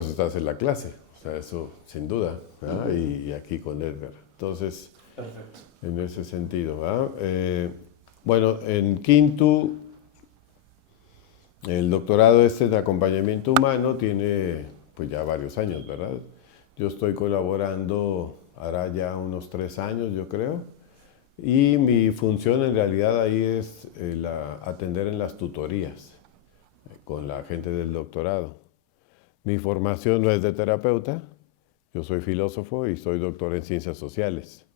estás en la clase, o sea, eso sin duda, ¿verdad? Y aquí con Edgar. Entonces, Perfecto. en ese sentido, ¿verdad? Bueno, en quinto, el doctorado este de acompañamiento humano tiene pues ya varios años, ¿verdad? Yo estoy colaborando, hará ya unos 3 años, yo creo, y mi función en realidad ahí es atender en las tutorías con la gente del doctorado. Mi formación no es de terapeuta, yo soy filósofo y soy doctor en ciencias sociales.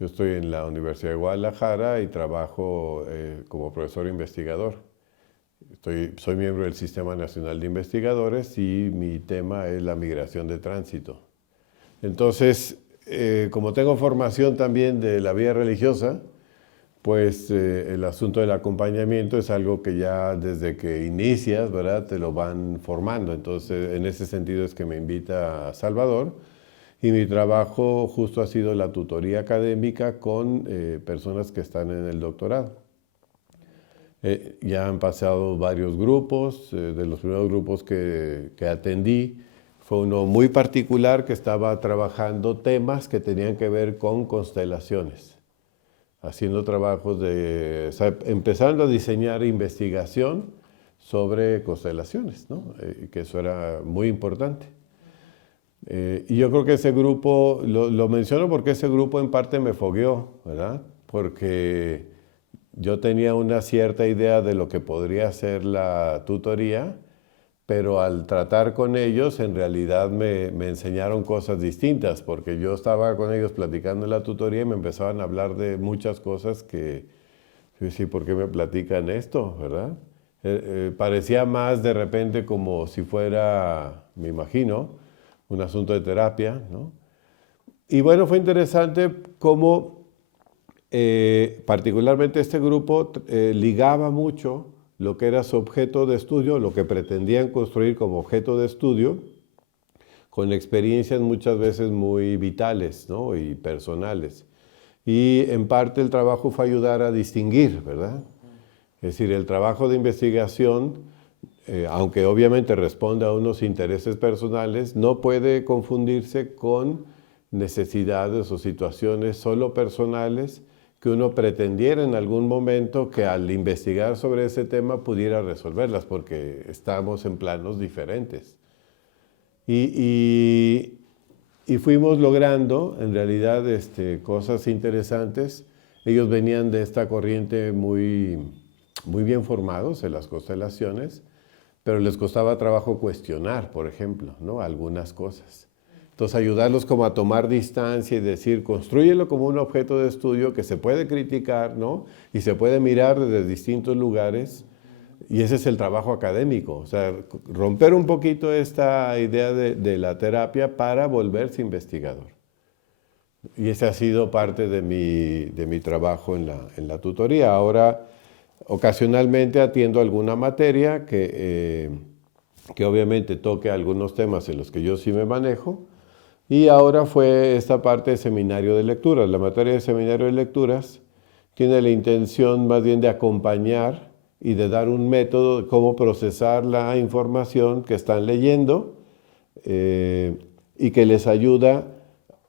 Yo estoy en la Universidad de Guadalajara y trabajo como profesor investigador. Soy miembro del Sistema Nacional de Investigadores y mi tema es la migración de tránsito. Entonces, como tengo formación también de la vida religiosa, pues el asunto del acompañamiento es algo que ya desde que inicias, ¿verdad?, te lo van formando. Entonces, en ese sentido es que me invita a Salvador y mi trabajo justo ha sido la tutoría académica con personas que están en el doctorado. Ya han pasado varios grupos, de los primeros grupos que atendí, fue uno muy particular que estaba trabajando temas que tenían que ver con constelaciones, haciendo trabajos o sea, empezando a diseñar investigación sobre constelaciones, ¿no? Que eso era muy importante. Y yo creo que ese grupo, lo menciono porque ese grupo en parte me fogueó, ¿verdad? Porque yo tenía una cierta idea de lo que podría ser la tutoría, pero al tratar con ellos en realidad me enseñaron cosas distintas, porque yo estaba con ellos platicando en la tutoría y me empezaban a hablar de muchas cosas que, sí, ¿por qué me platican esto, verdad? Parecía más de repente como si fuera, me imagino, un asunto de terapia, ¿no? Y bueno, fue interesante cómo particularmente este grupo ligaba mucho lo que era su objeto de estudio, lo que pretendían construir como objeto de estudio, con experiencias muchas veces muy vitales, ¿no?, y personales. Y en parte el trabajo fue ayudar a distinguir, ¿verdad? Es decir, el trabajo de investigación, aunque obviamente responde a unos intereses personales, no puede confundirse con necesidades o situaciones solo personales que uno pretendiera en algún momento que al investigar sobre ese tema pudiera resolverlas, porque estamos en planos diferentes. Y fuimos logrando, en realidad, cosas interesantes. Ellos venían de esta corriente muy bien formados en las constelaciones, pero les costaba trabajo cuestionar, por ejemplo, ¿no?, algunas cosas. Entonces, ayudarlos como a tomar distancia y decir, constrúyelo como un objeto de estudio que se puede criticar, ¿no?, y se puede mirar desde distintos lugares, y ese es el trabajo académico, o sea, romper un poquito esta idea de la terapia para volverse investigador. Y ese ha sido parte de mi trabajo en la tutoría. Ahora, ocasionalmente atiendo alguna materia que obviamente toque algunos temas en los que yo sí me manejo. Y ahora fue esta parte de seminario de lecturas. La materia de seminario de lecturas tiene la intención más bien de acompañar y de dar un método de cómo procesar la información que están leyendo y que les ayuda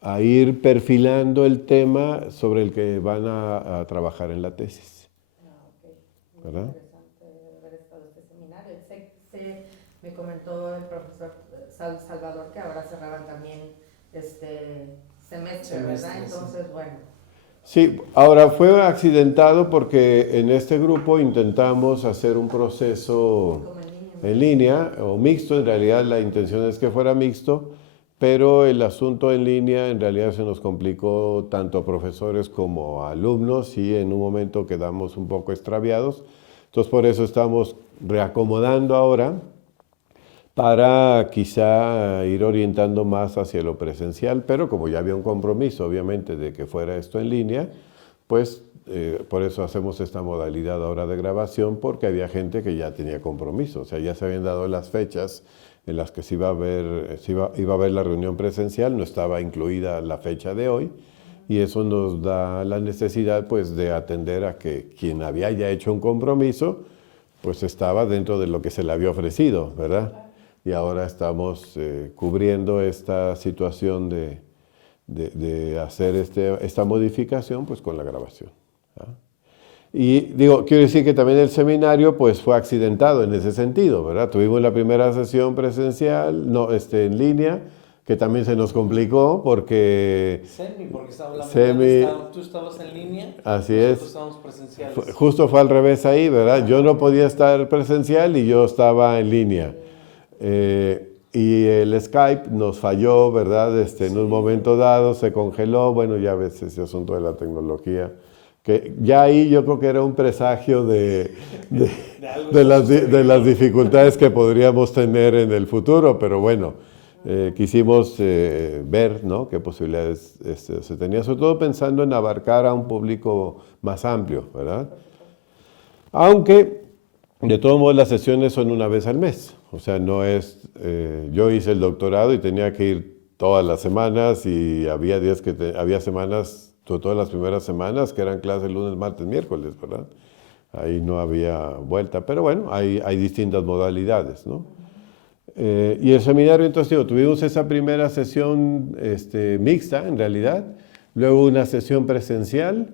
a ir perfilando el tema sobre el que van a trabajar en la tesis. Okay. Muy ¿Verdad? interesante haber estado este seminario. Me comentó el profesor Salvador que ahora cerraban también este semestre, ¿verdad? Entonces, bueno. Sí, ahora fue accidentado porque en este grupo intentamos hacer un proceso en línea o mixto. En realidad la intención es que fuera mixto, pero el asunto en línea en realidad se nos complicó tanto a profesores como a alumnos y en un momento quedamos un poco extraviados. Entonces por eso estamos reacomodando ahora para quizá ir orientando más hacia lo presencial, pero como ya había un compromiso, obviamente, de que fuera esto en línea, pues por eso hacemos esta modalidad ahora de grabación, porque había gente que ya tenía compromiso, o sea, ya se habían dado las fechas en las que se iba a ver, iba a haber la reunión presencial, no estaba incluida la fecha de hoy, y eso nos da la necesidad, pues, de atender a que quien había ya hecho un compromiso, pues estaba dentro de lo que se le había ofrecido, ¿verdad? y ahora estamos cubriendo esta situación de hacer esta modificación pues con la grabación. ¿Ah? Y digo, quiero decir que también el seminario pues fue accidentado en ese sentido, ¿verdad? Tuvimos la primera sesión presencial, no, en línea, que también se nos complicó porque... Porque tú estabas en línea, así nosotros es. estábamos presenciales. Justo fue al revés ahí, ¿verdad? Yo no podía estar presencial y yo estaba en línea. Y el Skype nos falló, ¿verdad? En un momento dado se congeló, bueno, ya ves ese asunto de la tecnología, que ya ahí yo creo que era un presagio de las dificultades que podríamos tener en el futuro, pero bueno, quisimos ver, ¿no?, qué posibilidades se tenía, sobre todo pensando en abarcar a un público más amplio, ¿verdad? Aunque, de todos modos, las sesiones son una vez al mes. O sea, no es... yo hice el doctorado y tenía que ir todas las semanas y había días había semanas, sobre todo las primeras semanas, que eran clases lunes, martes, miércoles, ¿verdad? Ahí no había vuelta. Pero bueno, hay distintas modalidades, ¿no? Y el seminario, entonces, digo, tuvimos esa primera sesión mixta, en realidad, luego una sesión presencial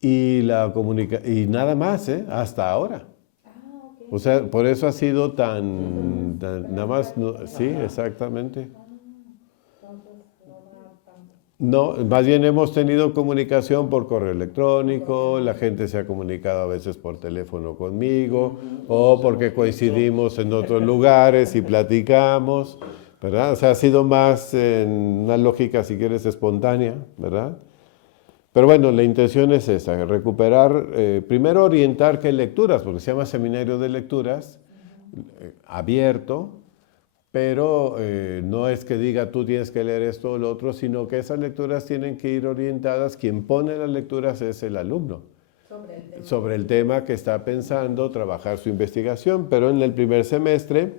y nada más, hasta ahora. O sea, por eso ha sido tan nada más, sí, exactamente. No, más bien hemos tenido comunicación por correo electrónico, la gente se ha comunicado a veces por teléfono conmigo, o porque coincidimos en otros lugares y platicamos, ¿verdad? O sea, ha sido más en una lógica, si quieres, espontánea, ¿verdad? Pero bueno, la intención es esa, recuperar, primero orientar qué lecturas, porque se llama seminario de lecturas, abierto, pero no es que diga tú tienes que leer esto o lo otro, sino que esas lecturas tienen que ir orientadas, quien pone las lecturas es el alumno, sobre el tema que está pensando, trabajar su investigación, pero en el primer semestre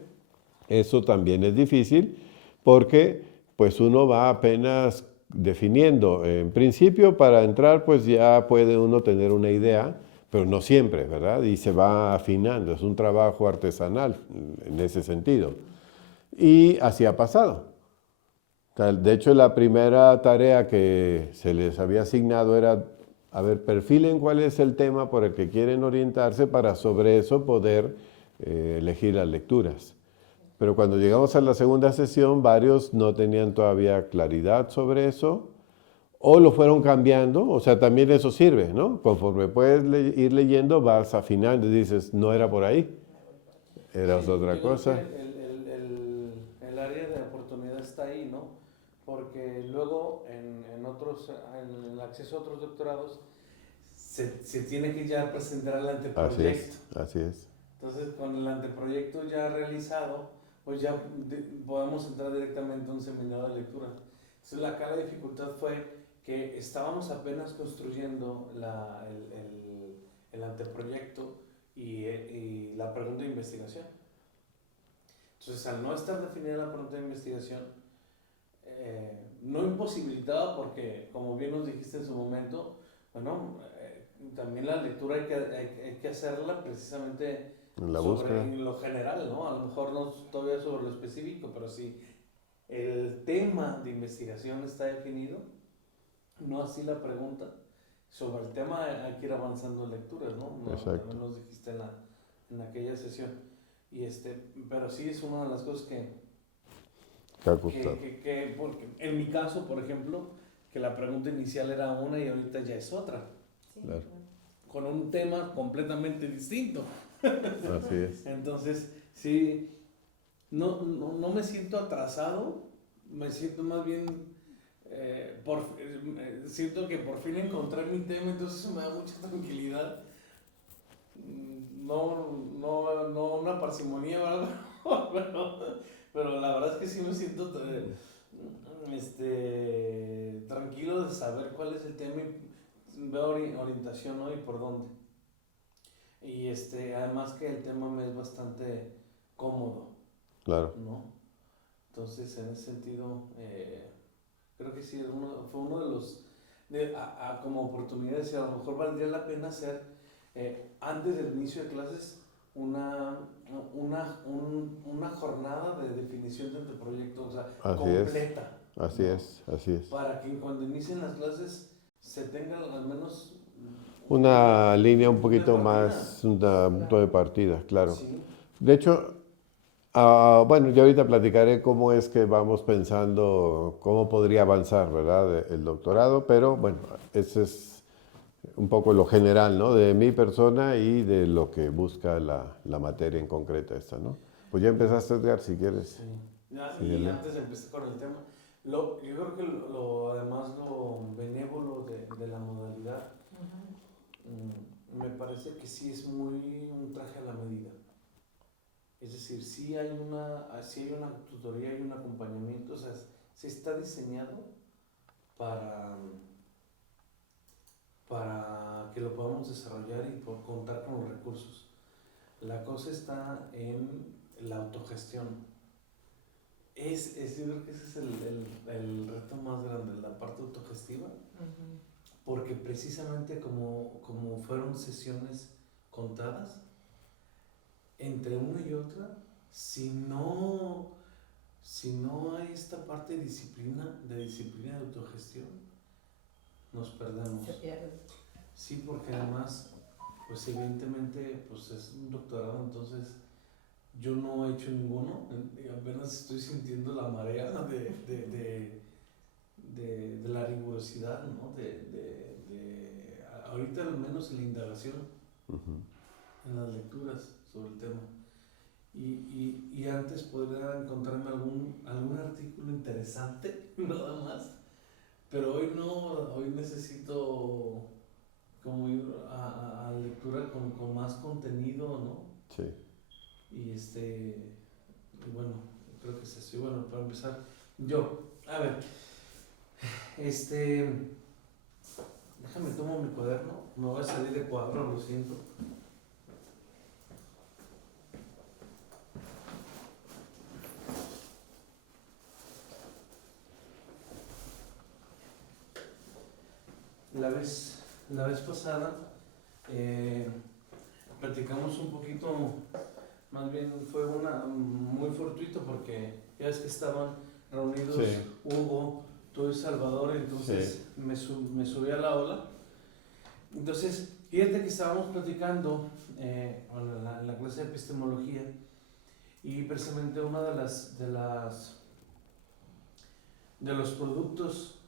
eso también es difícil, porque pues uno va apenas definiendo. En principio, para entrar, pues ya puede uno tener una idea, pero no siempre, ¿verdad? Y se va afinando, es un trabajo artesanal en ese sentido. Y así ha pasado. De hecho, la primera tarea que se les había asignado era, a ver, perfilen cuál es el tema por el que quieren orientarse para sobre eso poder elegir las lecturas. Pero cuando llegamos a la segunda sesión, varios no tenían todavía claridad sobre eso, o lo fueron cambiando, o sea, también eso sirve, ¿no? Conforme puedes ir leyendo, vas afinando y dices, no era por ahí, era otra cosa. El área de oportunidad está ahí, ¿no? Porque luego en el acceso a otros doctorados se tiene que ya presentar el anteproyecto. Así es. Entonces, con el anteproyecto ya realizado, pues ya podemos entrar directamente a un seminario de lectura. Entonces, la dificultad fue que estábamos apenas construyendo el anteproyecto y la pregunta de investigación. Entonces, al no estar definida la pregunta de investigación, no imposibilitaba porque, como bien nos dijiste en su momento, bueno, también la lectura hay que hacerla precisamente en lo general, ¿no? A lo mejor no todavía sobre lo específico, pero si el tema de investigación está definido, no así la pregunta, sobre el tema hay que ir avanzando en lecturas, ¿no? También nos dijiste en aquella sesión. Pero sí es una de las cosas que porque en mi caso, por ejemplo, que la pregunta inicial era una y ahorita ya es otra. Sí, claro. Con un tema completamente distinto. Así es. Entonces, sí, no me siento atrasado, me siento más bien, siento que por fin encontré mi tema, entonces eso me da mucha tranquilidad. No una parsimonía, ¿verdad? pero la verdad es que sí me siento tranquilo de saber cuál es el tema y veo orientación, ¿no? Y por dónde. Y además que el tema me es bastante cómodo. Claro. ¿No? Entonces, en ese sentido, creo que sí, fue uno de los, como oportunidades, y a lo mejor valdría la pena hacer, antes del inicio de clases, una jornada de definición del proyecto, o sea, Así completa. Así es. Para que cuando inicien las clases se tenga al menos Una línea un una poquito partida. más, un punto de partida, claro. Sí. De hecho, bueno, yo ahorita platicaré cómo es que vamos pensando, cómo podría avanzar, ¿verdad? El doctorado, pero bueno, ese es un poco lo general, ¿no? De mi persona y de lo que busca la materia en concreta esta, ¿no? Pues ya empezaste, Edgar, si quieres. Sí. Ya, y Síguele. antes de empezar con el tema, yo creo que además lo benévolo de la modalidad, me parece que sí es muy un traje a la medida. Es decir, sí hay una tutoría y un acompañamiento, o sea, sí está diseñado para, para que lo podamos desarrollar y por contar con los recursos. La cosa está en la autogestión. Yo creo que ese es el reto más grande, la parte autogestiva, porque precisamente como fueron sesiones contadas, entre una y otra, si no hay esta parte de disciplina de autogestión, nos perdemos. Se pierde. Sí, porque además, pues evidentemente, pues es un doctorado, entonces yo no he hecho ninguno, apenas estoy sintiendo la marea de la rigurosidad, ¿no? Ahorita al menos en la indagación, en las lecturas sobre el tema. Y antes podría encontrarme algún artículo interesante, nada más, pero hoy no, hoy necesito como ir a lectura con más contenido, ¿no? Sí. Y y bueno, creo que es eso. Y bueno, para empezar, a ver, déjame tomo mi cuaderno, me voy a salir de cuadro, lo siento. La vez pasada platicamos un poquito, más bien fue muy fortuito porque ya ves que estaban reunidos Hugo, tú y Salvador, entonces me subí a la ola. Entonces, fíjate que estábamos platicando en la clase de epistemología y precisamente uno de los productos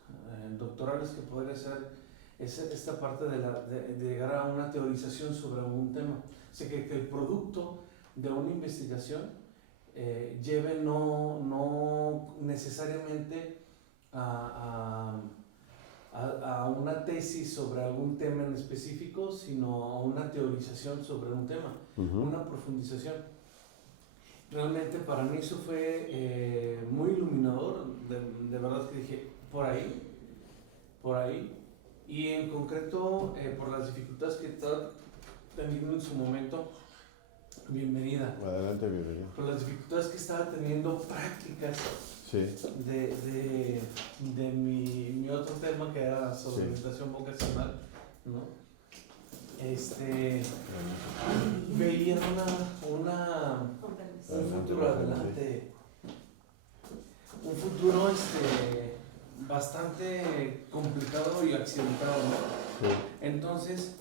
doctorales que podría ser es esta parte de llegar a una teorización sobre algún tema. O sea, que el producto de una investigación lleve no necesariamente a una tesis sobre algún tema en específico, sino a una teorización sobre un tema, una profundización. Realmente para mí eso fue muy iluminador, de verdad que dije, por ahí, y en concreto por las dificultades que estaba teniendo en su momento, bienvenida. Adelante, bienvenida. Por las dificultades que estaba teniendo prácticas de mi otro tema que era sobre orientación vocacional, ¿no? Veía un futuro adelante, un futuro bastante complicado y accidentado, ¿no? Entonces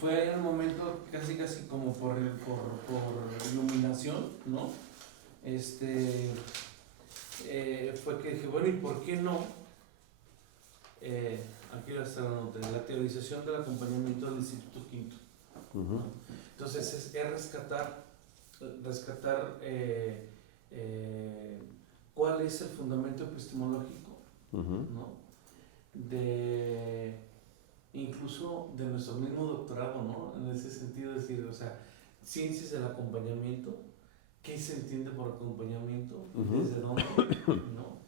fue en un momento casi como por iluminación, ¿no? Fue que dije, bueno, ¿y por qué no? Aquí está la nota, la teorización del acompañamiento del Instituto Quinto, ¿no? Entonces es rescatar cuál es el fundamento epistemológico, ¿no? Incluso de nuestro mismo doctorado, ¿no? En ese sentido, es decir, o sea, ciencias del acompañamiento, ¿qué se entiende por acompañamiento? ¿Desde dónde? ¿No?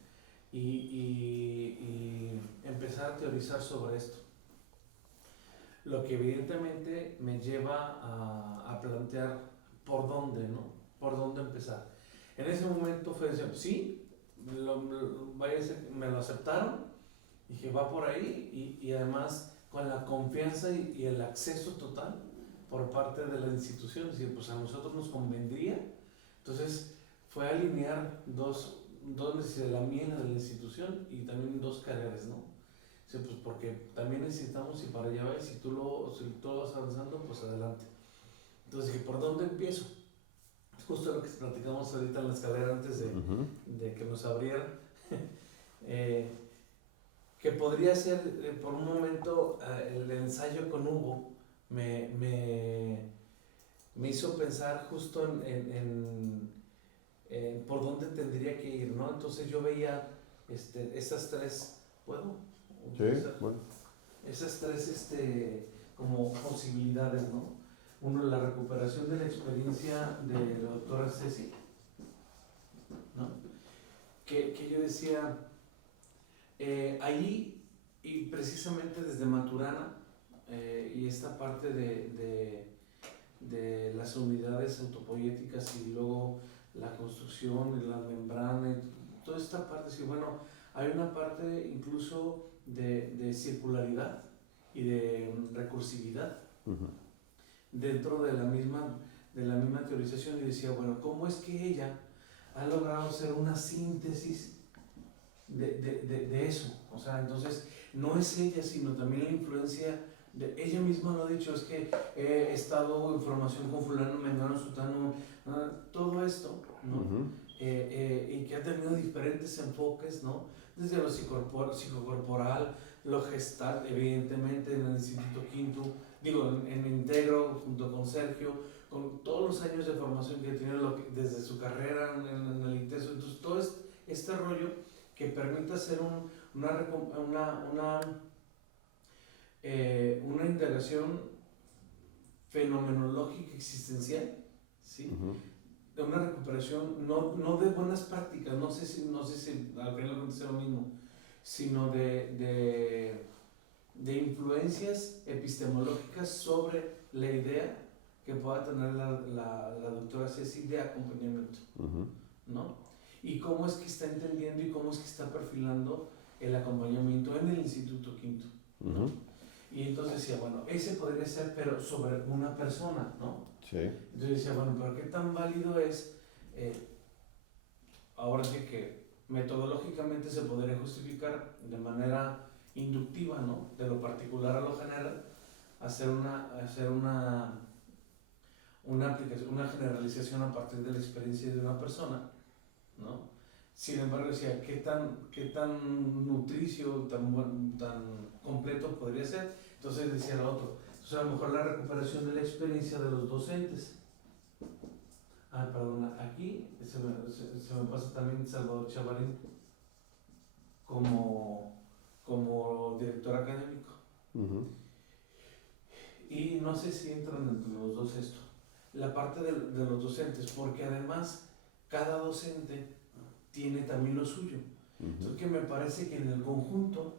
Y empezar a teorizar sobre esto. Lo que evidentemente me lleva a plantear por dónde, ¿no? Por dónde empezar. En ese momento fue decir, sí, me lo aceptaron, dije, va por ahí, y además con la confianza y el acceso total, por parte de la institución, es decir, pues a nosotros nos convendría. Entonces fue alinear dos necesidades, la mía y la de la institución, y también dos carreras, ¿no? Sí, pues porque también necesitamos, y para allá ves, si tú lo vas avanzando, pues adelante. Entonces dije, ¿por dónde empiezo? Justo lo que platicamos ahorita en la escalera antes de que nos abrieran. Que podría ser, por un momento, el ensayo con Hugo me hizo pensar justo en por dónde tendría que ir, ¿no? Entonces yo veía esas tres, ¿puedo? Sí, bueno. Esas tres como posibilidades, ¿no? Uno, la recuperación de la experiencia de la doctora Ceci, ¿no? Que yo decía, ahí, y precisamente desde Maturana, y esta parte de las unidades autopoéticas y luego la construcción de la membrana, y toda esta parte, sí, bueno, hay una parte incluso de circularidad y de recursividad dentro de la misma teorización, y decía, bueno, ¿cómo es que ella ha logrado hacer una síntesis de eso? O sea, entonces, no es ella, sino también la influencia de ella misma. Lo ha dicho, es que he estado en formación con fulano, mengano, sutano, todo esto, ¿no? Y que ha tenido diferentes enfoques, ¿no? Desde lo psicocorporal, lo gestal, evidentemente en el Instituto Quinto, digo, en Integro, junto con Sergio, con todos los años de formación que tiene desde su carrera en el ITESO. Entonces, todo este rollo que permite hacer una integración fenomenológica existencial, ¿sí? De una recuperación no de buenas prácticas, no sé si al final sea lo mismo, sino de influencias epistemológicas sobre la idea que pueda tener la doctora Ceci de acompañamiento, ¿no? Y cómo es que está entendiendo y cómo es que está perfilando el acompañamiento en el Instituto Quinto, ¿no? Y entonces decía, bueno, ese podría ser, pero sobre una persona, ¿no? Sí. Entonces decía, bueno, pero ¿qué tan válido es? Ahora sí que metodológicamente se podría justificar de manera inductiva, ¿no? De lo particular a lo general, hacer una aplicación, una generalización a partir de la experiencia de una persona, ¿no? Sin embargo, decía, ¿qué tan nutricio, tan completo podría ser? Entonces decía lo otro. Entonces, a lo mejor la recuperación de la experiencia de los docentes. Perdona, aquí se me pasa también Salvador Chavarín como director académico. Y no sé si entran entre los dos esto. La parte de los docentes, porque además cada docente tiene también lo suyo. Entonces, que me parece que en el conjunto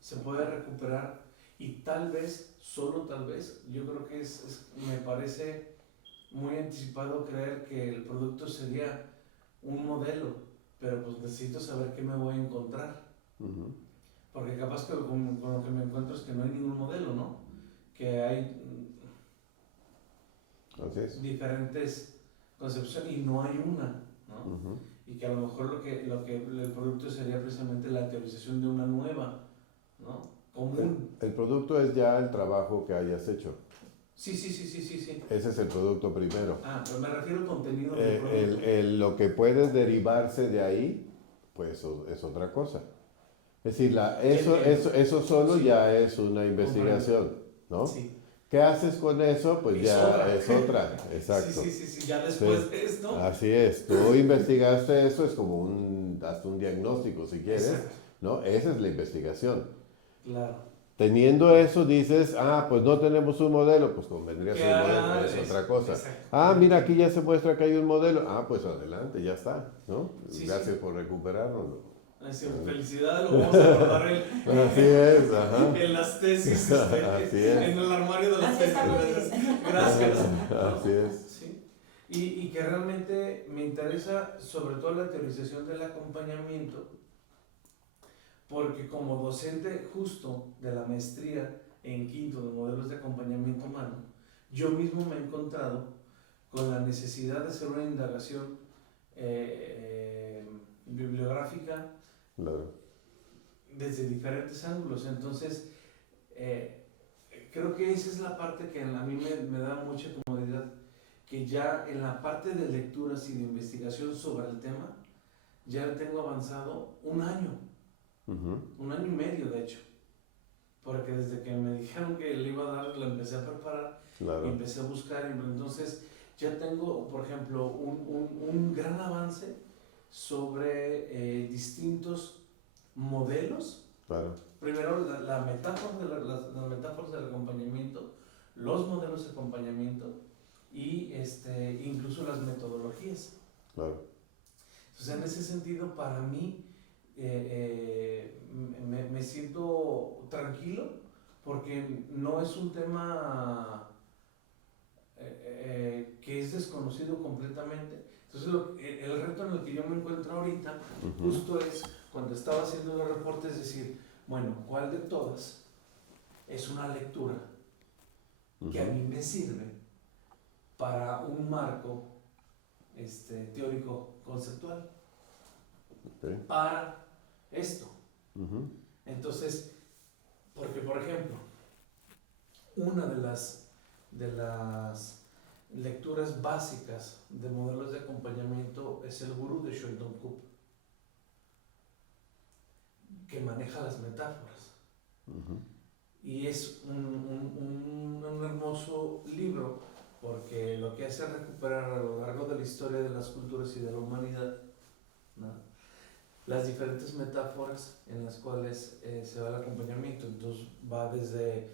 se puede recuperar, y tal vez, solo tal vez, yo creo que me parece muy anticipado creer que el producto sería un modelo, pero pues necesito saber qué me voy a encontrar. Porque capaz que con lo que me encuentro es que no hay ningún modelo, ¿no? Que hay diferentes concepciones y no hay una, ¿no? Y que a lo mejor lo que el producto sería precisamente la teorización de una nueva, ¿no? Común. El producto es ya el trabajo que hayas hecho. Sí. Ese es el producto primero. Pero me refiero al contenido del producto. Lo que puede derivarse de ahí, pues es otra cosa. Es decir, eso solo ya es una investigación, ¿no? Sí. ¿Qué haces con eso? Pues ya es otra, exacto. Sí, ya después de esto. Así es, tú investigaste eso, es como hasta un diagnóstico si quieres, exacto, ¿no? Esa es la investigación. Claro. Teniendo eso dices, pues no tenemos un modelo, pues convendría ser un modelo, es otra cosa. Exacto. Mira, aquí ya se muestra que hay un modelo, pues adelante, ya está, ¿no? Sí, gracias por recuperarlo. Felicidades, lo vamos a guardar así es, ajá. En las tesis, así es. En el armario de las tesis. Gracias. Así es. Sí. Y que realmente me interesa sobre todo la teorización del acompañamiento, porque como docente justo de la maestría en Quinto de modelos de acompañamiento humano, yo mismo me he encontrado con la necesidad de hacer una indagación bibliográfica Claro. desde diferentes ángulos. Entonces, creo que esa es la parte que a mí me da mucha comodidad, que ya en la parte de lecturas y de investigación sobre el tema, ya tengo avanzado un año y medio de hecho, porque desde que me dijeron que le iba a dar, la empecé a preparar, Claro. y empecé a buscar, entonces ya tengo, por ejemplo, un gran avance sobre distintos modelos. Claro. Primero, la metáfora las metáforas del acompañamiento, los modelos de acompañamiento y incluso las metodologías. Claro. Entonces, en ese sentido, para mí, me siento tranquilo porque no es un tema que es desconocido completamente. Entonces, el reto en el que yo me encuentro ahorita, justo es cuando estaba haciendo los reportes, es decir, bueno, ¿cuál de todas es una lectura que a mí me sirve para un marco teórico conceptual? Okay. Para esto. Entonces, porque por ejemplo, una de las lecturas básicas de modelos de acompañamiento es el gurú de Sheldon Cooper, que maneja las metáforas. Y es un hermoso libro, porque lo que hace es recuperar a lo largo de la historia de las culturas y de la humanidad, ¿no?, las diferentes metáforas en las cuales se da el acompañamiento. Entonces va desde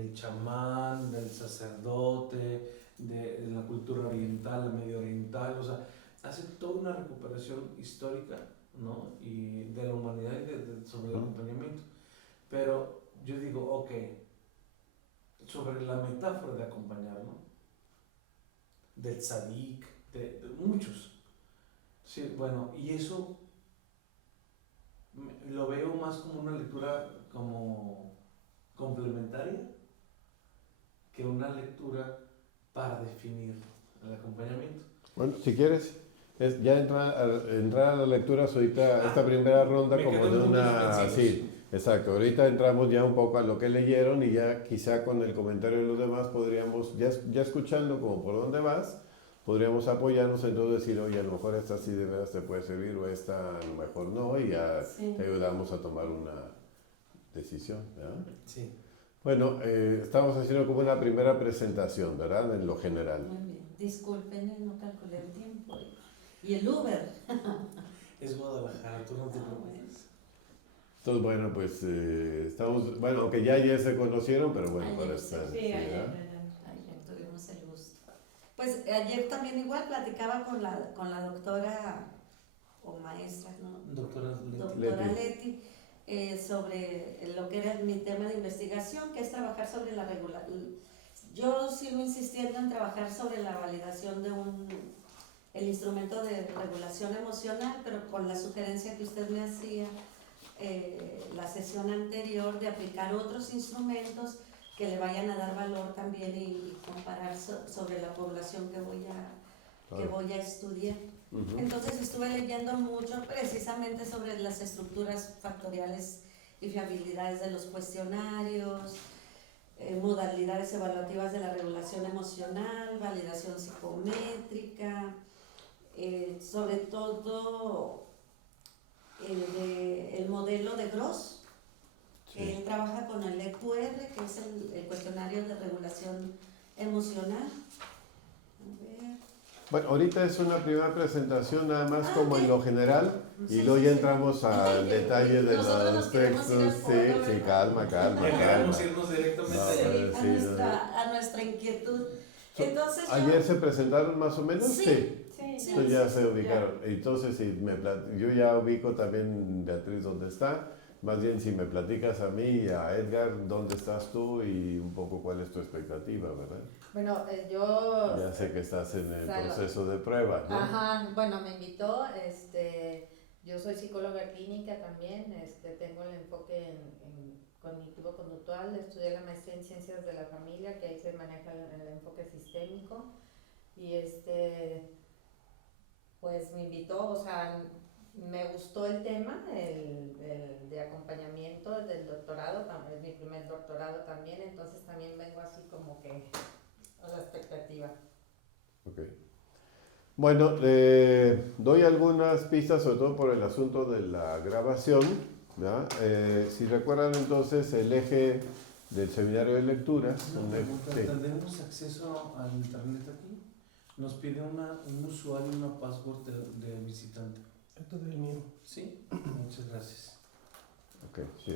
el chamán, del sacerdote, de la cultura oriental, la medio oriental, o sea, hace toda una recuperación histórica, ¿no?, y de la humanidad y sobre el acompañamiento. Pero yo digo, ok, sobre la metáfora de acompañar, ¿no?, del tzadik, de muchos. Sí, bueno, y eso lo veo más como una lectura como complementaria que una lectura para definir el acompañamiento. Bueno, si quieres, ya entrar a las lecturas ahorita, esta primera ronda como de una... Sí, exacto. Ahorita entramos ya un poco a lo que leyeron y ya quizá con el comentario de los demás podríamos, ya escuchando como por dónde vas, podríamos apoyarnos en todo, decir, oye, a lo mejor esta sí de veras te puede servir o esta a lo mejor no, y ya te ayudamos a tomar una decisión, ¿verdad? Sí. Bueno, estamos haciendo como una primera presentación, ¿verdad? En lo general. Muy bien. Disculpen, no calculé el tiempo. Y el Uber. Es Guadalajara, tú no te preocupes. Entonces, bueno, pues estamos, bueno, aunque ya ayer se conocieron, pero bueno, para estar. Sí, ayer tuvimos el gusto. Pues ayer también igual platicaba con la doctora o maestra, ¿no? Doctora Leti, sobre lo que era mi tema de investigación, que es trabajar sobre la regulación. Yo sigo insistiendo en trabajar sobre la validación de el instrumento de regulación emocional, pero con la sugerencia que usted me hacía la sesión anterior de aplicar otros instrumentos que le vayan a dar valor también y comparar sobre la población que voy a estudiar. Entonces estuve leyendo mucho precisamente sobre las estructuras factoriales y fiabilidades de los cuestionarios, modalidades evaluativas de la regulación emocional, validación psicométrica, sobre todo el modelo de Gross, que él trabaja con el EQR, que es el cuestionario de regulación emocional. Bueno, ahorita es una primera presentación nada más como en lo general y luego ya entramos al detalle de los textos. Sí, calma. Ya queremos irnos directamente a nuestra inquietud. Entonces, ¿ayer se presentaron más o menos? Sí. Entonces ya se ubicaron. Entonces, yo ya ubico también, Beatriz, dónde está. Más bien, si me platicas a mí y a Edgar, ¿dónde estás tú y un poco cuál es tu expectativa, verdad? Bueno, yo... Ya sé que estás en el proceso de prueba, ¿no? Ajá, bueno, me invitó, Yo soy psicóloga clínica también, tengo el enfoque en cognitivo-conductual, estudié la maestría en ciencias de la familia, que ahí se maneja el enfoque sistémico, y pues me invitó, o sea, me gustó el tema, el de acompañamiento del doctorado, es mi primer doctorado también, entonces también vengo así como que a la expectativa. Okay. Bueno, doy algunas pistas, sobre todo por el asunto de la grabación, ¿ya? Si recuerdan entonces el eje del seminario de lecturas. Sí. ¿Tendremos acceso al internet aquí? Nos pide un usuario y una password de visitante. Esto es el mío. ¿Sí? Muchas gracias. Ok, sí.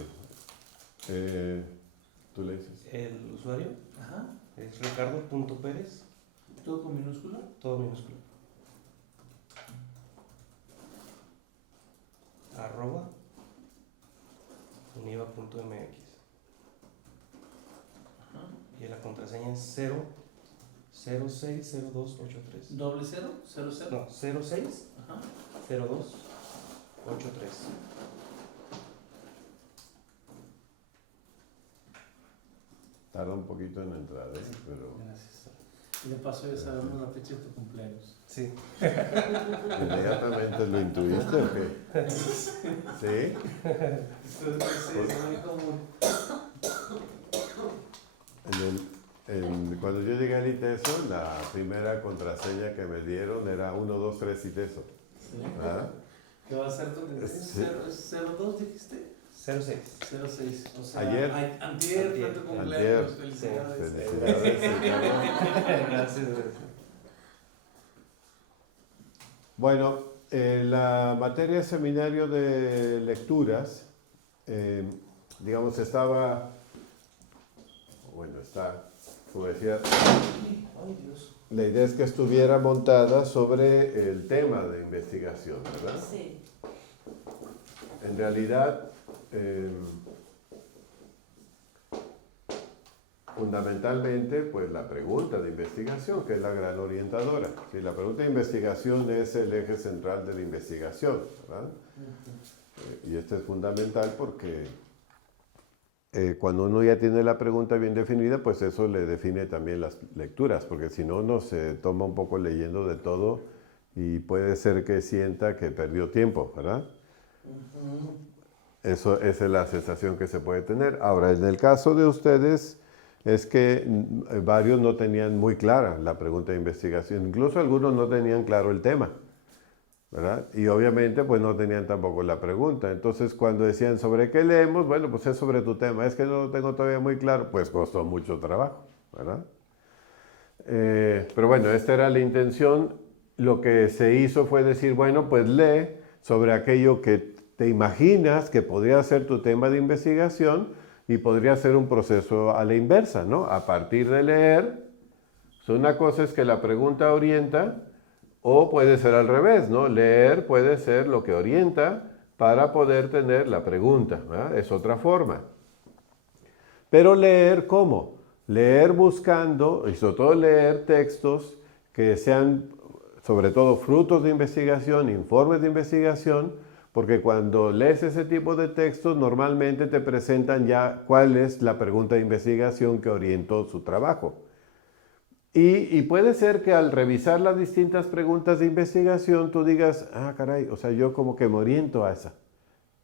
¿Tú le dices? El usuario Ajá. es ricardo.perez. ¿Todo con minúscula? Todo minúsculo. @univa.mx. Ajá. Y la contraseña es 060283. ¿Doble cero? ¿Cero cero? No, 060283. Ajá. Tarda un poquito en entrar, pero Gracias. Y de paso ya sabemos la fecha de tu cumpleaños. Sí. ¿inmediatamente lo intuiste o qué? ¿Sí? Esto es muy común. Cuando yo llegué al ITESO, la primera contraseña que me dieron era 1, 2, 3 ITESO. ¿Sí? ¿Ah? ¿Qué va a ser tu cumpleaños? Sí. ¿02 dijiste? 06. 06. O sea, Ayer. Antier fue tu cumpleaños. Felicidades. Felicidades, Ricardo. Gracias. Bueno, la materia de seminario de lecturas, digamos, está, como decía, Ay, Dios. la idea es que estuviera montada sobre el tema de investigación, ¿verdad? Sí. En realidad, fundamentalmente, pues la pregunta de investigación, que es la gran orientadora. Si la pregunta de investigación es el eje central de la investigación, ¿verdad? Y esto es fundamental porque cuando uno ya tiene la pregunta bien definida, pues eso le define también las lecturas, porque si no, uno se toma un poco leyendo de todo y puede ser que sienta que perdió tiempo, ¿verdad? Esa es la sensación que se puede tener. Ahora, en el caso de ustedes, es que varios no tenían muy clara la pregunta de investigación, incluso algunos no tenían claro el tema, ¿verdad? Y obviamente pues no tenían tampoco la pregunta. Entonces cuando decían ¿sobre qué leemos? Bueno, pues es sobre tu tema. Es que no lo tengo todavía muy claro. Pues costó mucho trabajo, ¿verdad? Pero bueno, esta era la intención. Lo que se hizo fue decir, bueno, pues lee sobre aquello que te imaginas que podría ser tu tema de investigación y podría ser un proceso a la inversa, ¿no? A partir de leer, una cosa es que la pregunta orienta, o puede ser al revés, ¿no? Leer puede ser lo que orienta para poder tener la pregunta, ¿verdad? Es otra forma. Pero leer, ¿cómo? Leer buscando, y sobre todo leer textos que sean, sobre todo, frutos de investigación, informes de investigación, porque cuando lees ese tipo de textos, normalmente te presentan ya cuál es la pregunta de investigación que orientó su trabajo. Y puede ser que al revisar las distintas preguntas de investigación, tú digas, ah, caray, o sea, yo como que me oriento a esa.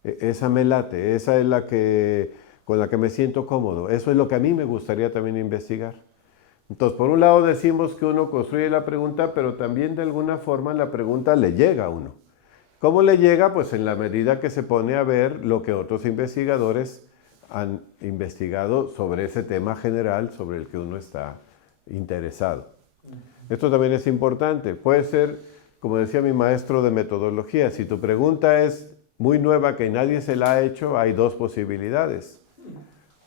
Esa me late, esa es la que, con la que me siento cómodo. Eso es lo que a mí me gustaría también investigar. Entonces, por un lado decimos que uno construye la pregunta, pero también de alguna forma la pregunta le llega a uno. ¿Cómo le llega? Pues en la medida que se pone a ver lo que otros investigadores han investigado sobre ese tema general sobre el que uno está interesado. Esto también es importante. Puede ser, como decía mi maestro de metodología, si tu pregunta es muy nueva que nadie se la ha hecho, hay dos posibilidades.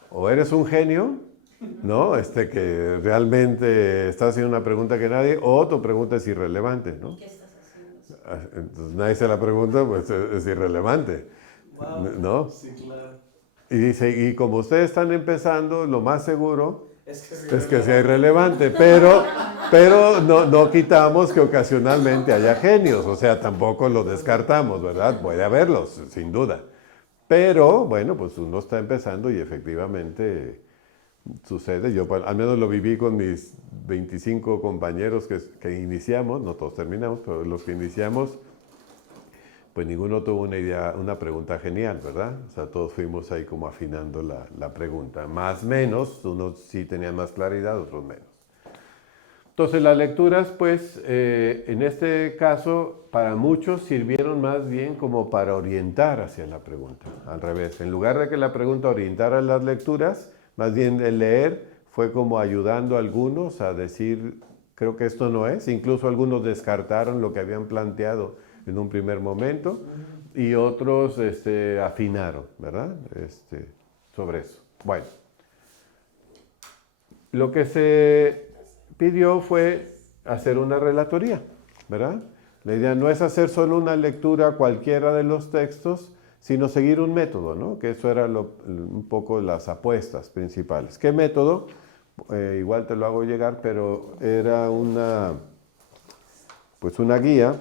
O eres un genio, ¿no? Que realmente estás haciendo una pregunta que nadie, o tu pregunta es irrelevante, ¿no? ¿Qué estás haciendo? Entonces nadie se la pregunta, pues es irrelevante, Wow. ¿no? Sí, claro. Y dice, y como ustedes están empezando, lo más seguro es que sea irrelevante, pero no quitamos que ocasionalmente haya genios, o sea, tampoco lo descartamos, ¿verdad? Puede haberlos, sin duda. Pero, bueno, pues uno está empezando y efectivamente sucede. Yo al menos lo viví con mis 25 compañeros que iniciamos, no todos terminamos, pero los que iniciamos, pues ninguno tuvo una idea, una pregunta genial, ¿verdad? O sea, todos fuimos ahí como afinando la pregunta. Más menos, unos sí tenían más claridad, otros menos. Entonces las lecturas, pues, en este caso, para muchos sirvieron más bien como para orientar hacia la pregunta. Al revés, en lugar de que la pregunta orientara las lecturas, más bien el leer fue como ayudando a algunos a decir, creo que esto no es. Incluso algunos descartaron lo que habían planteado en un primer momento y otros afinaron, ¿verdad? Sobre eso. Bueno, lo que se pidió fue hacer una relatoría, ¿verdad? La idea no es hacer solo una lectura cualquiera de los textos, sino seguir un método, ¿no? Que eso era un poco las apuestas principales. ¿Qué método? Igual te lo hago llegar, pero era una guía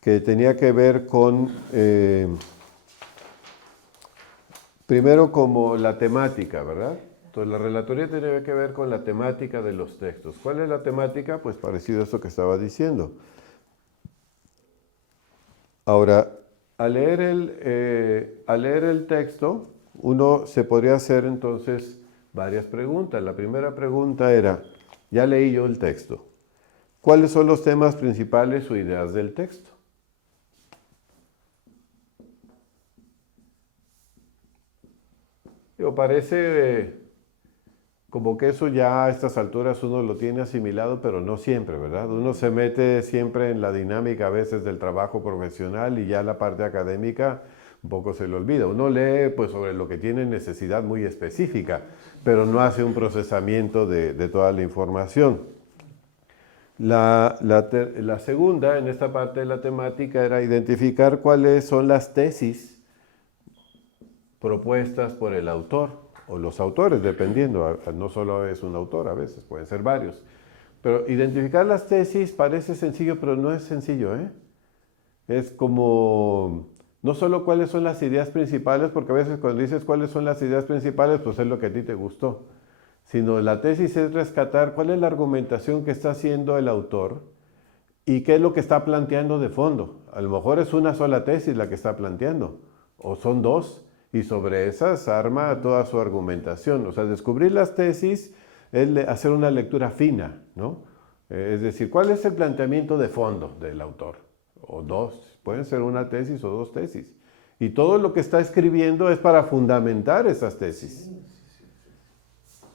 que tenía que ver con, primero como la temática, ¿verdad? Entonces la relatoría tenía que ver con la temática de los textos. ¿Cuál es la temática? Pues parecido a esto que estaba diciendo. Ahora, al leer el texto, uno se podría hacer entonces varias preguntas. La primera pregunta era, ya leí yo el texto. ¿Cuáles son los temas principales o ideas del texto? Parece como que eso ya a estas alturas uno lo tiene asimilado, pero no siempre, ¿verdad? Uno se mete siempre en la dinámica a veces del trabajo profesional y ya la parte académica un poco se le olvida. Uno lee pues sobre lo que tiene necesidad muy específica, pero no hace un procesamiento de toda la información. La segunda, en esta parte de la temática, era identificar cuáles son las tesis propuestas por el autor o los autores, dependiendo, no solo es un autor, a veces pueden ser varios. Pero identificar las tesis parece sencillo, pero no es sencillo, ¿eh? Es como, no solo cuáles son las ideas principales, porque a veces cuando dices cuáles son las ideas principales, pues es lo que a ti te gustó, sino la tesis es rescatar cuál es la argumentación que está haciendo el autor y qué es lo que está planteando de fondo. A lo mejor es una sola tesis la que está planteando, o son dos, y sobre esas arma toda su argumentación. O sea, descubrir las tesis es hacer una lectura fina, ¿no? Es decir, ¿cuál es el planteamiento de fondo del autor? O dos, pueden ser una tesis o dos tesis. Y todo lo que está escribiendo es para fundamentar esas tesis.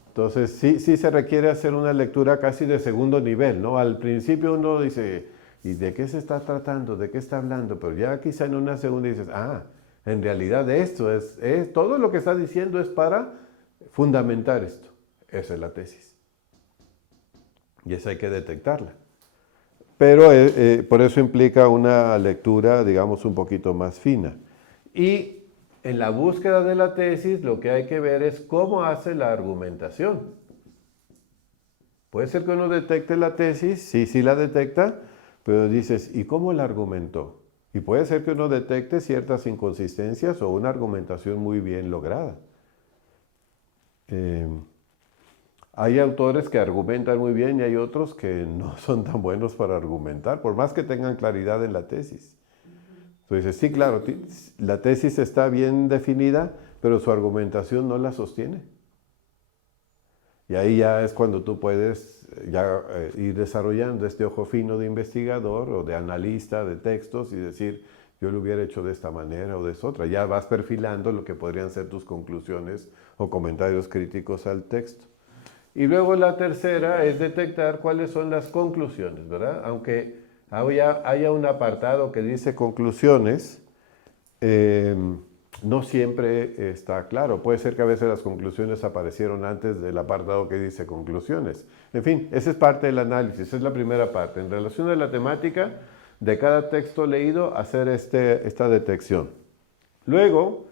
Entonces, sí se requiere hacer una lectura casi de segundo nivel, ¿no? Al principio uno dice, ¿y de qué se está tratando? ¿De qué está hablando? Pero ya quizá en una segunda dices, en realidad esto es todo lo que está diciendo es para fundamentar esto. Esa es la tesis. Y esa hay que detectarla. Pero por eso implica una lectura, digamos, un poquito más fina. Y en la búsqueda de la tesis lo que hay que ver es cómo hace la argumentación. Puede ser que uno detecte la tesis, sí la detecta, pero dices, ¿y cómo la argumentó? Y puede ser que uno detecte ciertas inconsistencias o una argumentación muy bien lograda. Hay autores que argumentan muy bien y hay otros que no son tan buenos para argumentar, por más que tengan claridad en la tesis. Entonces, sí, claro, la tesis está bien definida, pero su argumentación no la sostiene. Y ahí ya es cuando tú puedes ir desarrollando este ojo fino de investigador o de analista de textos y decir, yo lo hubiera hecho de esta manera o de esta otra. Ya vas perfilando lo que podrían ser tus conclusiones o comentarios críticos al texto. Y luego la tercera es detectar cuáles son las conclusiones, ¿verdad? Aunque haya un apartado que dice conclusiones, no siempre está claro. Puede ser que a veces las conclusiones aparecieron antes del apartado que dice conclusiones. En fin, esa es parte del análisis, es la primera parte. En relación a la temática de cada texto leído, hacer esta detección. Luego,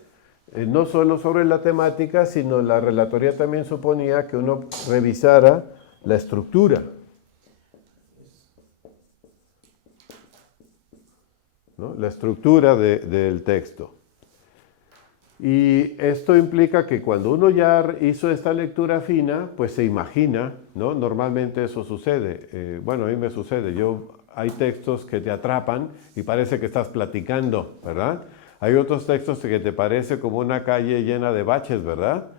no solo sobre la temática, sino la relatoría también suponía que uno revisara la estructura, ¿no? La estructura del texto. Y esto implica que cuando uno ya hizo esta lectura fina, pues se imagina, ¿no? Normalmente eso sucede. Bueno, a mí me sucede. Hay textos que te atrapan y parece que estás platicando, ¿verdad? Hay otros textos que te parece como una calle llena de baches, ¿verdad?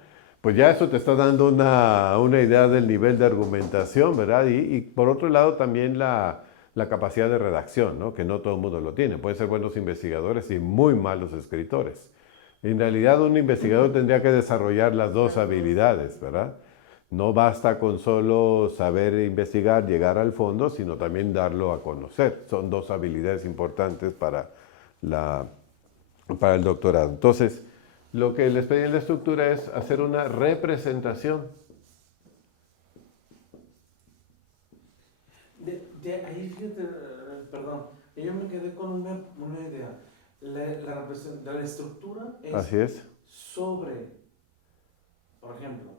Pues ya eso te está dando una idea del nivel de argumentación, ¿verdad? Y por otro lado también la capacidad de redacción, ¿no? Que no todo el mundo lo tiene. Pueden ser buenos investigadores y muy malos escritores. En realidad un investigador tendría que desarrollar las dos habilidades, ¿verdad? No basta con solo saber investigar, llegar al fondo, sino también darlo a conocer. Son dos habilidades importantes para el doctorado. Entonces, lo que les pedí en la estructura es hacer una representación. De ahí, fíjate, perdón, yo me quedé con una idea. La estructura es, Así es. sobre, por ejemplo,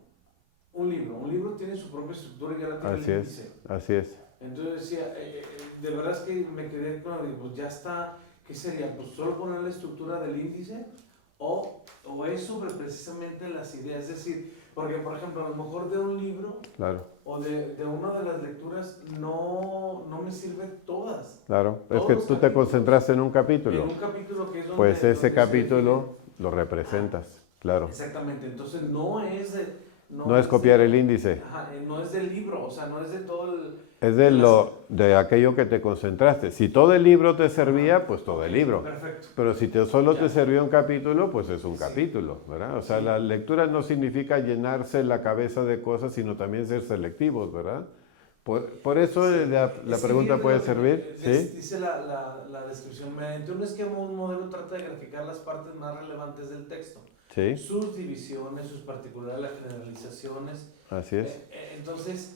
un libro. Un libro tiene su propia estructura y ya la tiene Así el es, índice. así es. Entonces decía, de verdad es que me quedé con, pues ya está, ¿qué sería? Pues solo poner la estructura del índice o es sobre precisamente las ideas. Es decir, porque por ejemplo, a lo mejor de un libro Claro, o de una de las lecturas no me sirven todas. claro. Es Todos que los tú te capítulos. concentraste en un En capítulo. un capítulo que es donde... Pues ese donde se capítulo lo representas, claro. exactamente, entonces no es de... No es copiar el índice. Ajá, no es del libro, o sea, no es de todo el... Es de aquello que te concentraste. Si todo el libro te servía, pues todo el libro. Perfecto. Pero si solo te Ya. servía un capítulo, pues es un Sí. capítulo, ¿verdad? O sea, Sí. la lectura no significa llenarse la cabeza de cosas, sino también ser selectivos, ¿verdad? Por eso la Es que pregunta fíjate puede lo que servir, ¿sí? dice la descripción, mediante un esquema o un modelo trata de graficar las partes más relevantes del texto. Sí, Sus divisiones, sus particulares, las generalizaciones. así es. Entonces,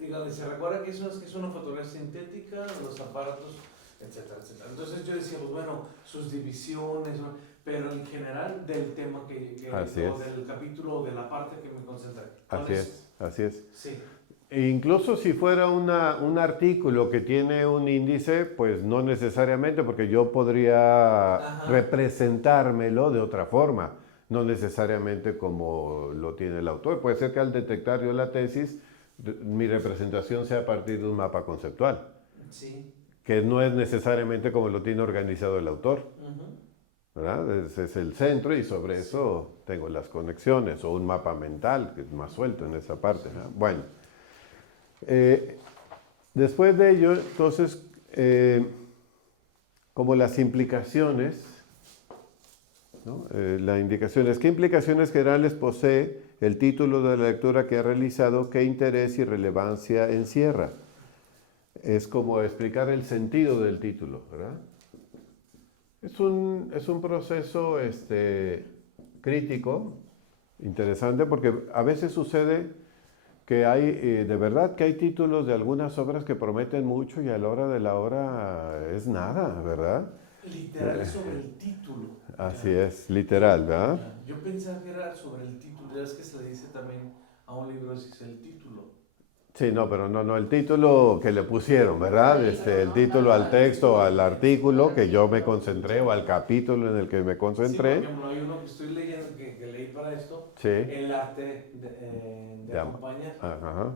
digamos, se recuerda que eso es una fotografía sintética, los aparatos, etcétera, etcétera. Entonces yo decía, pues bueno, sus divisiones, ¿no? Pero en general del tema Así o es. del capítulo o de la parte que me concentré. Con Así eso. es, así es. Sí. E incluso si fuera un artículo que tiene un índice, pues no necesariamente, porque yo podría Ajá. representármelo de otra forma, no necesariamente como lo tiene el autor. Puede ser que al detectar yo la tesis, mi representación sea a partir de un mapa conceptual, Sí. que no es necesariamente como lo tiene organizado el autor, Ujú. ¿verdad? Ese es el centro y sobre eso tengo las conexiones, o un mapa mental que es más suelto en esa parte, ¿no? Bueno. Después de ello, entonces, como las implicaciones, ¿no? La indicación es: ¿qué implicaciones generales posee el título de la lectura que ha realizado? ¿Qué interés y relevancia encierra? Es como explicar el sentido del título, ¿verdad? Es un proceso crítico, interesante, porque a veces sucede que hay, de verdad que hay títulos de algunas obras que prometen mucho y a la hora de la hora es nada, ¿verdad? Literal es sobre el título. Así es, literal, ¿verdad? Yo pensaba que era sobre el título, ya es que se le dice también a un libro si es el título. Sí, no, pero no, el título que le pusieron, ¿verdad? El título al texto, al artículo que yo me concentré o al capítulo en el que me Sí, concentré. por ejemplo, hay uno que estoy leyendo, que leí para esto, Sí. el arte de acompañar. Ajá.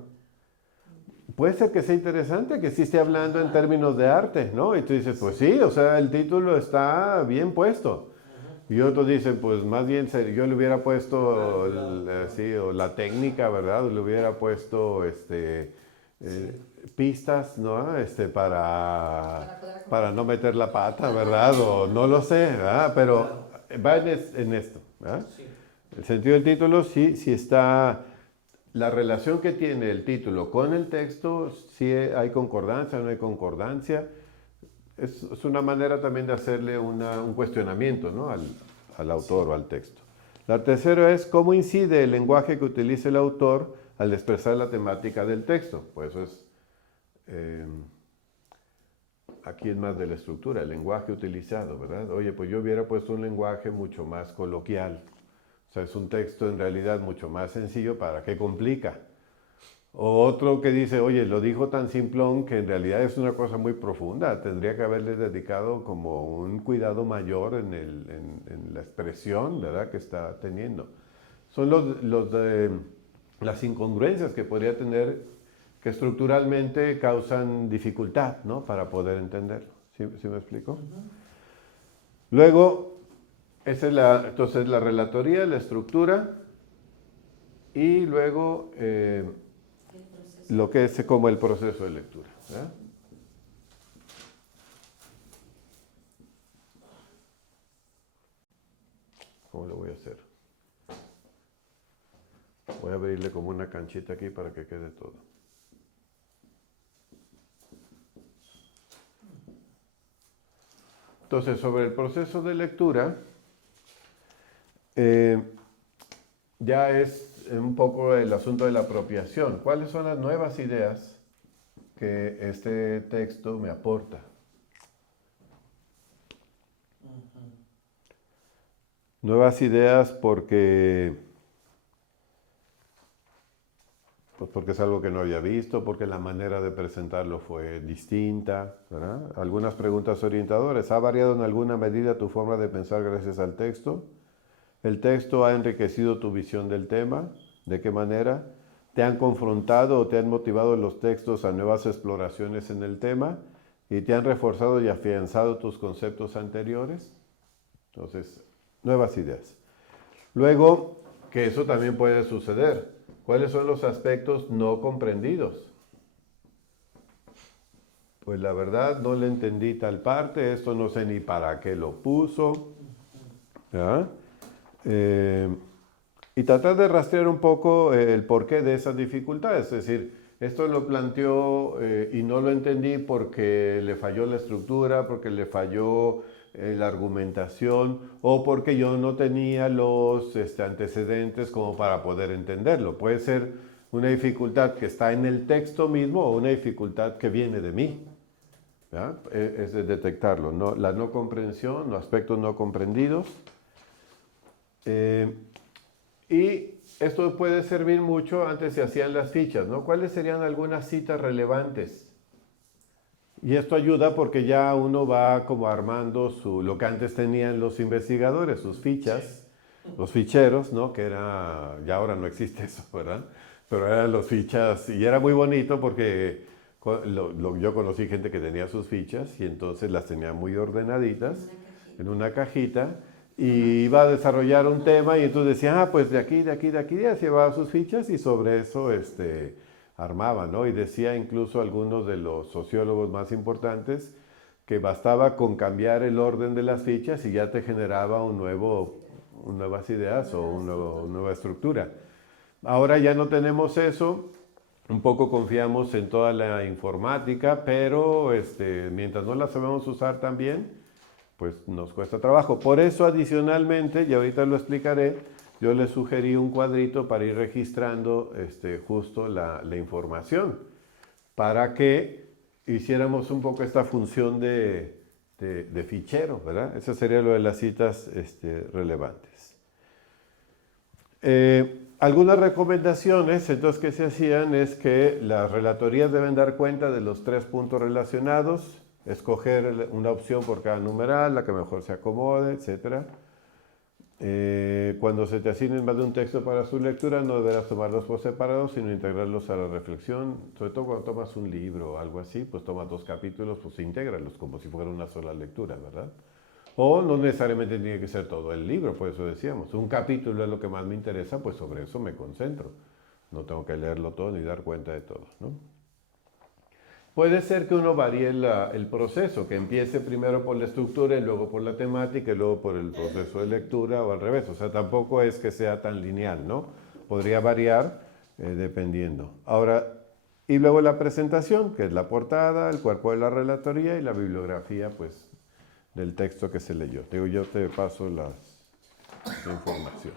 Puede ser que sea interesante, que sí esté hablando en términos de arte, ¿no? Y tú dices, pues sí, o sea, el título está bien puesto. Y otros dicen, pues más bien yo le hubiera puesto sí, o la técnica, ¿verdad? Le hubiera puesto pistas, ¿no? Para no meter la pata, ¿verdad? O no lo sé, ¿verdad? Pero va en esto, ¿verdad? Sí. El sentido del título sí está. La relación que tiene el título con el texto, si hay concordancia o no hay concordancia, es una manera también de hacerle un cuestionamiento, ¿no? al autor o al texto. La tercera es cómo incide el lenguaje que utiliza el autor al expresar la temática del texto. Pues eso es aquí es más de la estructura, el lenguaje utilizado, ¿verdad? Oye, pues yo hubiera puesto un lenguaje mucho más coloquial. O sea, es un texto en realidad mucho más sencillo, ¿para qué complica? O otro que dice, oye, lo dijo tan simplón que en realidad es una cosa muy profunda. Tendría que haberle dedicado como un cuidado mayor en la expresión, ¿verdad?, que está teniendo. Son las incongruencias que podría tener, que estructuralmente causan dificultad, ¿no?, para poder entenderlo. ¿Sí me explico? Luego, esa es entonces la relatoría, la estructura, y luego lo que es como el proceso de lectura, ¿verdad? ¿Cómo lo voy a hacer? Voy a abrirle como una canchita aquí para que quede todo. Entonces, sobre el proceso de lectura, ya es un poco el asunto de la apropiación. ¿Cuáles son las nuevas ideas que este texto me aporta? Nuevas ideas porque es algo que no había visto, porque la manera de presentarlo fue distinta, ¿verdad? Algunas preguntas orientadoras. ¿Ha variado en alguna medida tu forma de pensar gracias al texto? ¿El texto ha enriquecido tu visión del tema? ¿De qué manera? ¿Te han confrontado o te han motivado los textos a nuevas exploraciones en el tema? ¿Y te han reforzado y afianzado tus conceptos anteriores? Entonces, nuevas ideas. Luego, que eso también puede suceder. ¿Cuáles son los aspectos no comprendidos? Pues la verdad no le entendí tal parte, esto no sé ni para qué lo puso. ¿Ya? Y tratar de rastrear un poco el porqué de esas dificultades. Es decir, esto lo planteó y no lo entendí porque le falló la estructura, porque le falló la argumentación o porque yo no tenía los antecedentes como para poder entenderlo. Puede ser una dificultad que está en el texto mismo o una dificultad que viene de mí. ¿Ya? Es de detectarlo, ¿no? La no comprensión, los aspectos no comprendidos. Y esto puede servir mucho, antes se hacían las fichas, ¿no? ¿Cuáles serían algunas citas relevantes? Y esto ayuda porque ya uno va como armando lo que antes tenían los investigadores, sus fichas, los ficheros, ¿no? Que ya ahora no existe eso, ¿verdad? Pero eran los fichas y era muy bonito porque yo conocí gente que tenía sus fichas y entonces las tenía muy ordenaditas en una cajita. Y iba a desarrollar un tema y entonces decía, pues de aquí, ya llevaba sus fichas y sobre eso armaba, ¿no? Y decía incluso algunos de los sociólogos más importantes que bastaba con cambiar el orden de las fichas y ya te generaba nuevas ideas o una nueva estructura. Ahora ya no tenemos eso, un poco confiamos en toda la informática, pero mientras no la sabemos usar tan bien, pues nos cuesta trabajo. Por eso adicionalmente, y ahorita lo explicaré, yo les sugerí un cuadrito para ir registrando justo la información, para que hiciéramos un poco esta función de fichero, ¿verdad? Eso sería lo de las citas relevantes. Algunas recomendaciones, entonces, que se hacían es que las relatorías deben dar cuenta de los 3 puntos relacionados, escoger una opción por cada numeral, la que mejor se acomode, etc. Cuando se te asignen más de un texto para su lectura, no deberás tomarlos por separado, sino integrarlos a la reflexión. Sobre todo cuando tomas un libro o algo así, pues tomas 2 capítulos, pues intégralos como si fuera una sola lectura, ¿verdad? O no necesariamente tiene que ser todo el libro, por eso decíamos. Un capítulo es lo que más me interesa, pues sobre eso me concentro. No tengo que leerlo todo ni dar cuenta de todo, ¿no? Puede ser que uno varíe el proceso, que empiece primero por la estructura y luego por la temática y luego por el proceso de lectura o al revés. O sea, tampoco es que sea tan lineal, ¿no? Podría variar dependiendo. Ahora, y luego la presentación, que es la portada, el cuerpo de la relatoría y la bibliografía, pues, del texto que se leyó. Yo te paso la información.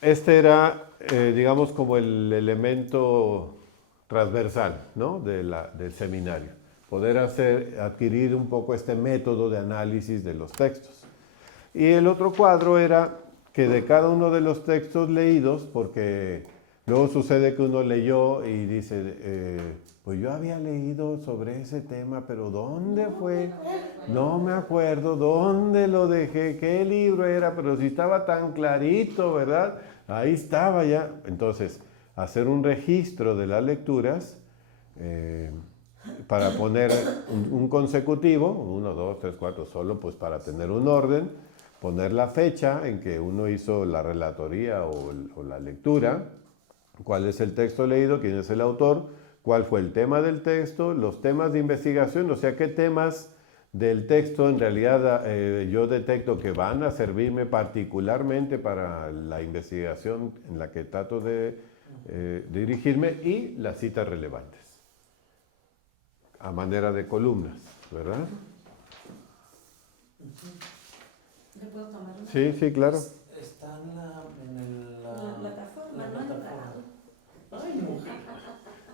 Este era, digamos, como el elemento transversal, ¿no? del seminario. poder adquirir un poco este método de análisis de los textos. Y el otro cuadro era que de cada uno de los textos leídos, porque luego sucede que uno leyó y dice, pues yo había leído sobre ese tema, pero ¿dónde fue? No me acuerdo, ¿dónde lo dejé? ¿Qué libro era? Pero si estaba tan clarito, ¿verdad? Ahí estaba ya. Entonces, hacer un registro de las lecturas para poner un consecutivo, 1, 2, 3, 4, solo pues para tener un orden, poner la fecha en que uno hizo la relatoría o la lectura, cuál es el texto leído, quién es el autor, cuál fue el tema del texto, los temas de investigación, o sea, qué temas del texto en realidad yo detecto que van a servirme particularmente para la investigación en la que trato de dirigirme, y las citas relevantes, a manera de columnas, ¿verdad? ¿Le puedo tomar una? Sí, sí, claro. Está en la plataforma, la ¿no? plataforma. Ay, mujer.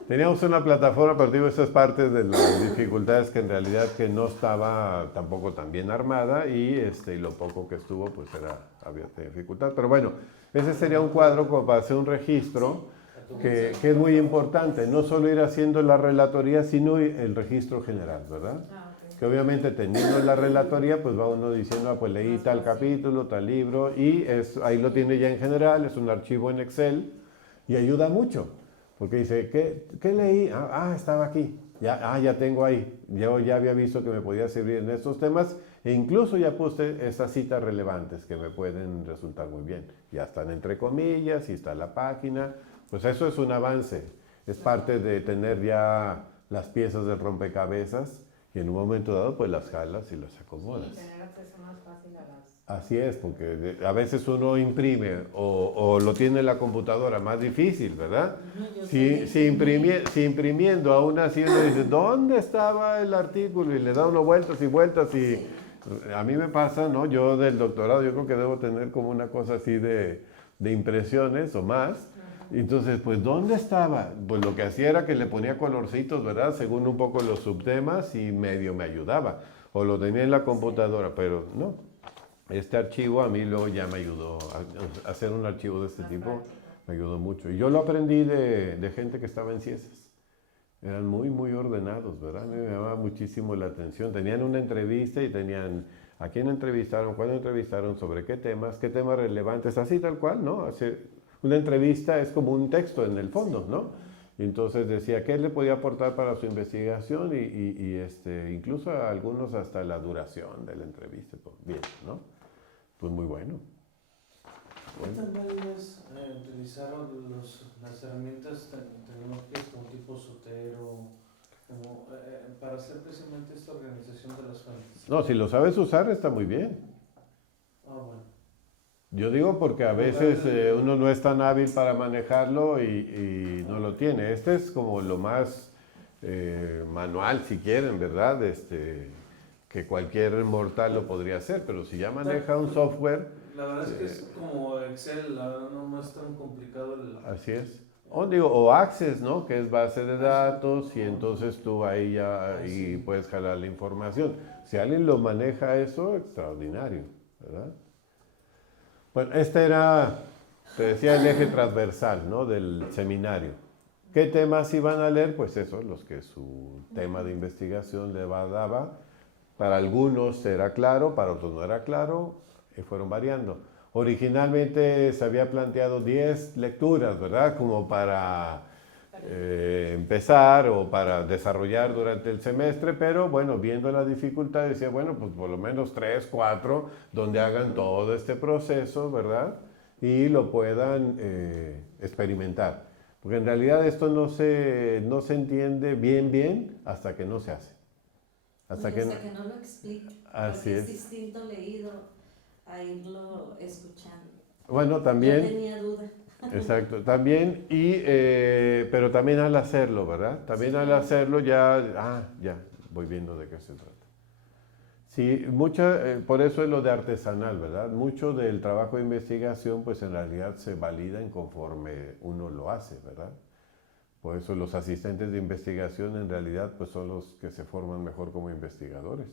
Teníamos una plataforma, pero digo, eso es parte de las dificultades que en realidad que no estaba tampoco tan bien armada, y lo poco que estuvo pues había dificultad. Pero bueno, ese sería un cuadro como para hacer un registro que es muy importante, no solo ir haciendo la relatoría, sino el registro general, ¿verdad? Que obviamente teniendo la relatoría, pues va uno diciendo, pues leí tal capítulo, tal libro, y ahí lo tiene ya en general, es un archivo en Excel, y ayuda mucho, porque dice, ¿qué leí? Estaba aquí, ya tengo ahí, yo ya había visto que me podía servir en estos temas, e incluso ya puse esas citas relevantes que me pueden resultar muy bien, ya están entre comillas, y está la página, pues eso es un avance, es parte de tener ya las piezas del rompecabezas, y en un momento dado pues las jalas y las acomodas. Sí, tener acceso más fácil a las... Así es, porque a veces uno imprime o lo tiene en la computadora, más difícil, ¿verdad? Si imprimiendo aún así uno dice, ¿dónde estaba el artículo? Y le da uno vueltas y vueltas, y a mí me pasa, ¿no? Yo del doctorado yo creo que debo tener como una cosa así de impresiones o más. Entonces, pues, ¿dónde estaba? Pues lo que hacía era que le ponía colorcitos, ¿verdad? Según un poco los subtemas, y medio me ayudaba. O lo tenía en la computadora, pero no. Este archivo a mí luego ya me ayudó a hacer un archivo de este tipo. Me ayudó mucho. Y yo lo aprendí de gente que estaba en Ciesas. Eran muy, muy ordenados, ¿verdad? A mí me llamaba muchísimo la atención. Tenían una entrevista y tenían a quién entrevistaron, cuándo entrevistaron, sobre qué temas relevantes, así tal cual, ¿no? Así, una entrevista es como un texto en el fondo, ¿no? Y entonces decía qué le podía aportar para su investigación y incluso a algunos hasta la duración de la entrevista. Pues, bien, ¿no? Pues muy bueno. ¿Qué tan válidas utilizaron las herramientas tecnológicas como tipo Sotero para hacer precisamente esta organización de las fuentes? No, si lo sabes usar está muy bien. Bueno. Yo digo porque a veces uno no es tan hábil para manejarlo y no lo tiene. Este es como lo más manual, si quieren, ¿verdad? Que cualquier mortal lo podría hacer, pero si ya maneja un software... La verdad es que es como Excel, la verdad no es tan complicado. Así es. O Access, ¿no? Que es base de datos, y entonces tú ahí ya puedes jalar la información. Si alguien lo maneja eso, extraordinario, ¿verdad? Bueno, este era, te decía, el eje transversal, ¿no? Del seminario. ¿Qué temas iban a leer? Pues eso, los que su tema de investigación le daba. Para algunos era claro, para otros no era claro, y fueron variando. Originalmente se había planteado 10 lecturas, ¿verdad? Como para empezar o para desarrollar durante el semestre, pero bueno, viendo la dificultad decía, bueno, pues por lo menos 3, 4, donde hagan todo este proceso, ¿verdad? Y lo puedan experimentar. Porque en realidad esto no se entiende bien hasta que no se hace. Hasta que no lo explico. Así es distinto leído a irlo escuchando. Bueno, también. Yo tenía duda. Exacto, también, pero también al hacerlo, ¿verdad? También sí. Al hacerlo ya voy viendo de qué se trata. Sí, por eso es lo de artesanal, ¿verdad? Mucho del trabajo de investigación, pues en realidad se valida en conforme uno lo hace, ¿verdad? Por eso los asistentes de investigación en realidad pues son los que se forman mejor como investigadores,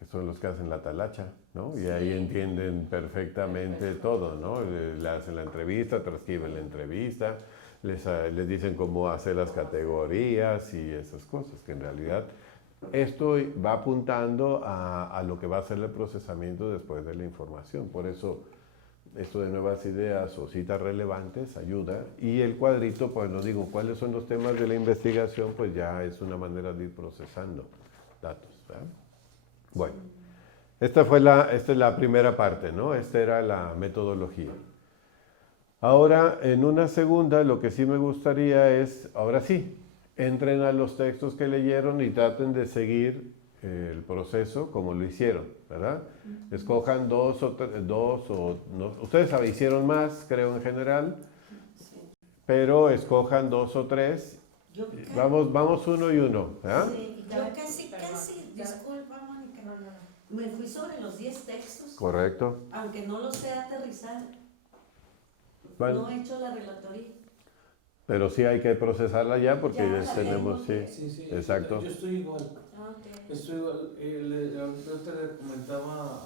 que son los que hacen la talacha, ¿no? Y ahí entienden perfectamente todo, ¿no? Le hacen la entrevista, transcriben la entrevista, les dicen cómo hacer las categorías y esas cosas, que en realidad esto va apuntando a lo que va a ser el procesamiento después de la información. Por eso esto de nuevas ideas o citas relevantes ayuda, y el cuadrito, pues nos digo, cuáles son los temas de la investigación, pues ya es una manera de ir procesando datos, ¿verdad? Bueno, esta es la primera parte, ¿no? Esta era la metodología. Ahora, en una segunda, lo que sí me gustaría es, ahora sí, entren a los textos que leyeron y traten de seguir el proceso como lo hicieron, ¿verdad? Escojan dos o no, ustedes hicieron más, creo, en general, pero escojan 2 o 3. Vamos uno y uno, ¿verdad? Sí, yo casi, disculpa, Mónica, me fui sobre los 10 textos, Correcto. aunque no los sé aterrizar, Bueno, no he hecho la relatoría. pero sí hay que procesarla ya porque Ya ya la tenemos, tengo. sí, exacto. Yo estoy igual. Ok. Estoy igual. Yo te comentaba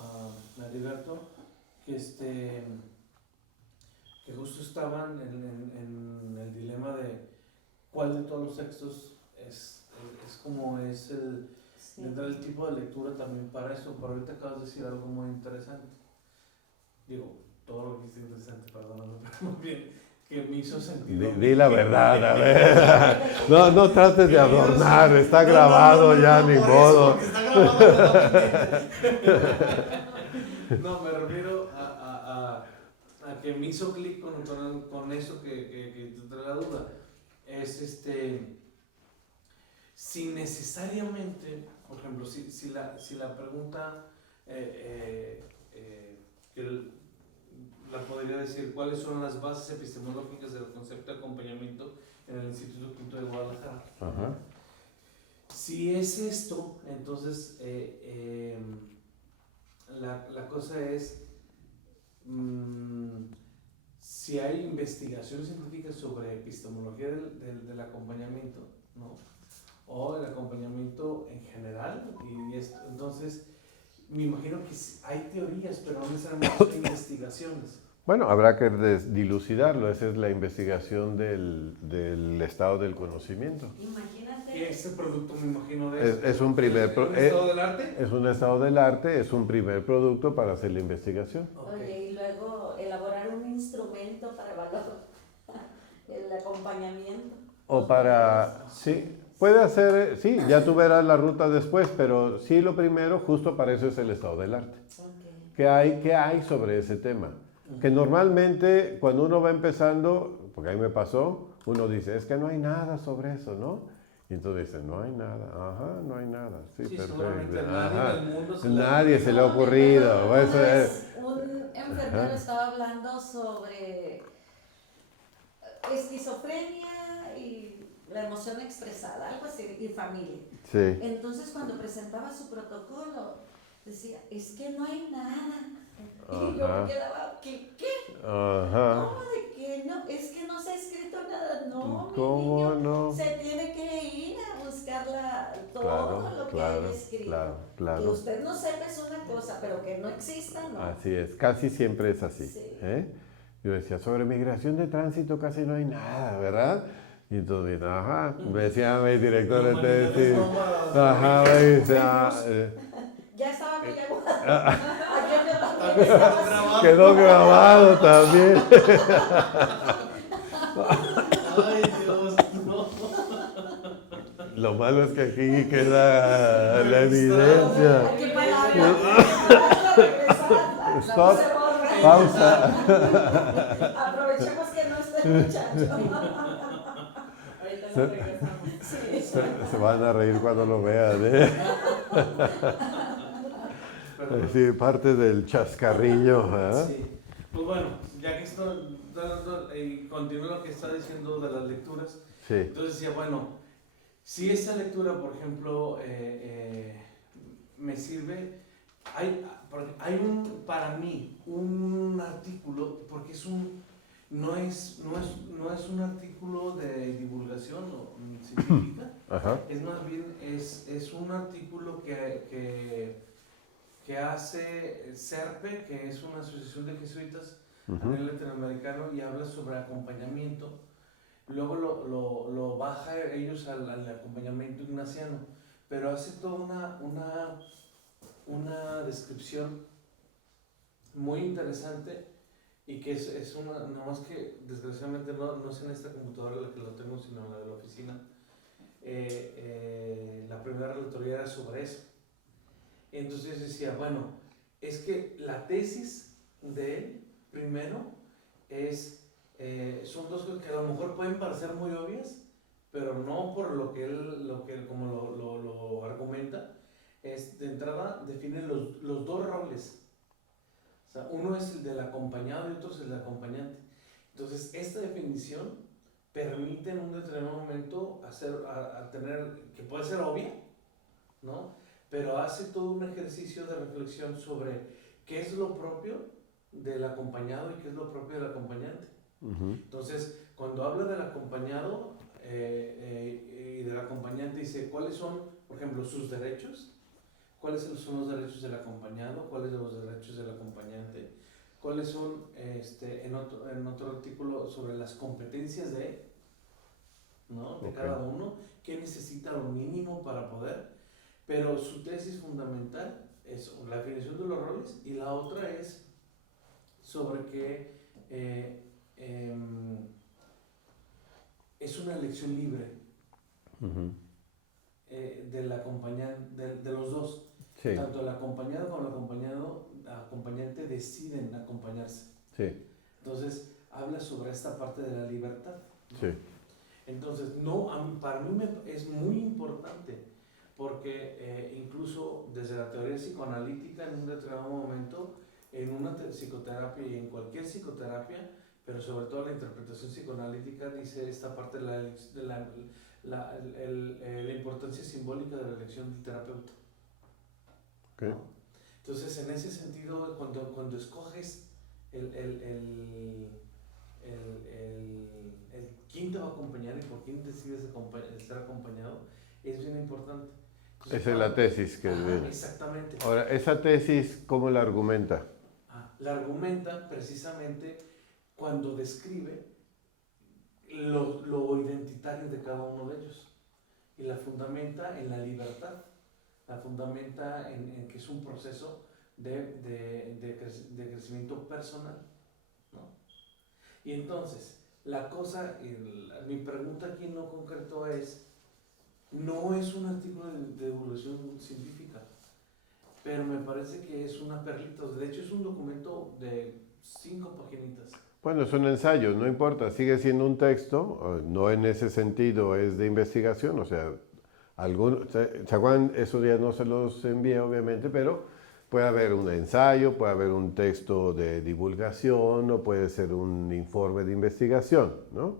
a Heriberto que que justo estaban en el dilema de cuál de todos los textos es como es Sí. el tipo de lectura también para eso. Pero ahorita acabas de decir algo muy interesante. Digo, todo lo que es interesante, perdóname, pero muy bien, que me hizo sentido. Di la verdad, a ver. No trates de adornar, está grabado ya, ni modo. Está grabado, No, me refiero a que me hizo clic con eso que te trae la duda. Es si necesariamente, por ejemplo, si la pregunta que la podría decir, ¿cuáles son las bases epistemológicas del concepto de acompañamiento en el Instituto Quinto de Guadalajara? Ajá. Si es esto, entonces la cosa es si hay investigaciones científicas sobre epistemología del acompañamiento, ¿no? O el acompañamiento en general, y entonces me imagino que hay teorías, pero no necesariamente hay investigaciones. Bueno, habrá que dilucidarlo. Esa es la investigación del estado del conocimiento. Imagínate. ¿Qué es el producto, me imagino, de eso? Es un primer ¿Un estado del arte? Es un estado del arte, es un primer producto para hacer la investigación. Oye, y luego elaborar un instrumento para evaluar el acompañamiento. O para, sí, puede hacer, sí, ya tú verás la ruta después, pero sí lo primero, justo para eso es el estado del arte. Okay. ¿Qué hay sobre ese tema? Que normalmente cuando uno va empezando, porque a mí me pasó, uno dice, es que no hay nada sobre eso, ¿no? Y entonces dice, no hay nada, ajá, no hay nada, sí, seguramente perfecto, nadie ajá. del mundo Nadie se le ha ocurrido. Una Eso vez es. un enfermero Ajá. estaba hablando sobre esquizofrenia y la emoción expresada, algo así, y familia. Sí. Entonces cuando presentaba su protocolo, decía, es que no hay nada. Y yo Ajá. me quedaba, ¿qué? Ajá. ¿Cómo de que no? Es que no se ha escrito nada. No, mi ¿Cómo niño, no? se tiene que ir a buscar todo Claro, lo que claro, hay escrito. claro, Que claro. usted no sepa es una cosa, pero que no exista, no. Así es, casi siempre es así. Sí. ¿Eh? Yo decía, sobre migración de tránsito casi no hay nada, ¿verdad? Y entonces, ajá, me decía mi director de tesis, ajá, me decía, Ya estaba que llegó. Aquello también estaba así. quedó grabado también. Ay, Dios, no. Lo malo es que aquí queda la evidencia. Hay que pararla, regresar. Stop. No se borra. Pausa. Aprovechemos que no está el muchacho. Ahorita nos regresamos. Sí. Se van a reír cuando lo vean, ¿eh? Pero, Sí, parte del chascarrillo, ¿eh? sí. Pues bueno, ya que esto, y continúo lo que está diciendo de las lecturas, Sí. entonces decía, bueno, si esa lectura, por ejemplo, me sirve, hay para mí un artículo, porque no es un artículo de divulgación científica, Ajá. es más bien es un artículo que hace SERPE, que es una asociación de jesuitas a nivel latinoamericano, y habla sobre acompañamiento. Luego lo baja ellos al acompañamiento ignaciano, pero hace toda una descripción muy interesante, y que es una, nada más que desgraciadamente no es en esta computadora la que lo tengo, sino en la de la oficina. La primera relatoría era sobre eso. Entonces decía, bueno, es que la tesis de él, primero, son dos cosas que a lo mejor pueden parecer muy obvias, pero no por lo que él como lo argumenta. De entrada define los dos roles. O sea, uno es el del acompañado y otro es el del acompañante. Entonces, esta definición permite en un determinado momento tener, que puede ser obvia, ¿no? Pero hace todo un ejercicio de reflexión sobre qué es lo propio del acompañado y qué es lo propio del acompañante. Entonces, cuando habla del acompañado y del acompañante, dice cuáles son, por ejemplo, sus derechos. ¿Cuáles son los derechos del acompañado? ¿Cuáles son los derechos del acompañante? ¿Cuáles son, en otro artículo, sobre las competencias de cada uno? ¿Qué necesita lo mínimo para poder? Pero su tesis fundamental es la definición de los roles, y la otra es sobre que es una elección libre de los dos. Sí. Tanto el acompañado como el acompañante deciden acompañarse. Sí. Entonces, habla sobre esta parte de la libertad, ¿no? Sí. Entonces, para mí es muy importante, porque incluso desde la teoría psicoanalítica, en un determinado momento, en una psicoterapia y en cualquier psicoterapia, pero sobre todo la interpretación psicoanalítica, dice esta parte de la importancia simbólica de la elección del terapeuta. Okay. ¿No? Entonces, en ese sentido, cuando escoges quién te va a acompañar y por quién decides ser acompañado, es bien importante. Entonces, esa es la tesis que exactamente. Ahora, esa tesis, ¿cómo la argumenta? La argumenta precisamente cuando describe lo identitario de cada uno de ellos, y la fundamenta en la libertad, la fundamenta en que es un proceso de crecimiento personal, ¿no? Y entonces, mi pregunta aquí no concreto no es un artículo de divulgación científica, pero me parece que es una perlita. De hecho, es un documento de 5 paginitas. Bueno, es un ensayo, no importa, sigue siendo un texto, no en ese sentido es de investigación, o sea, Chaguán esos días no se los envié obviamente, pero puede haber un ensayo, puede haber un texto de divulgación, o puede ser un informe de investigación, ¿no?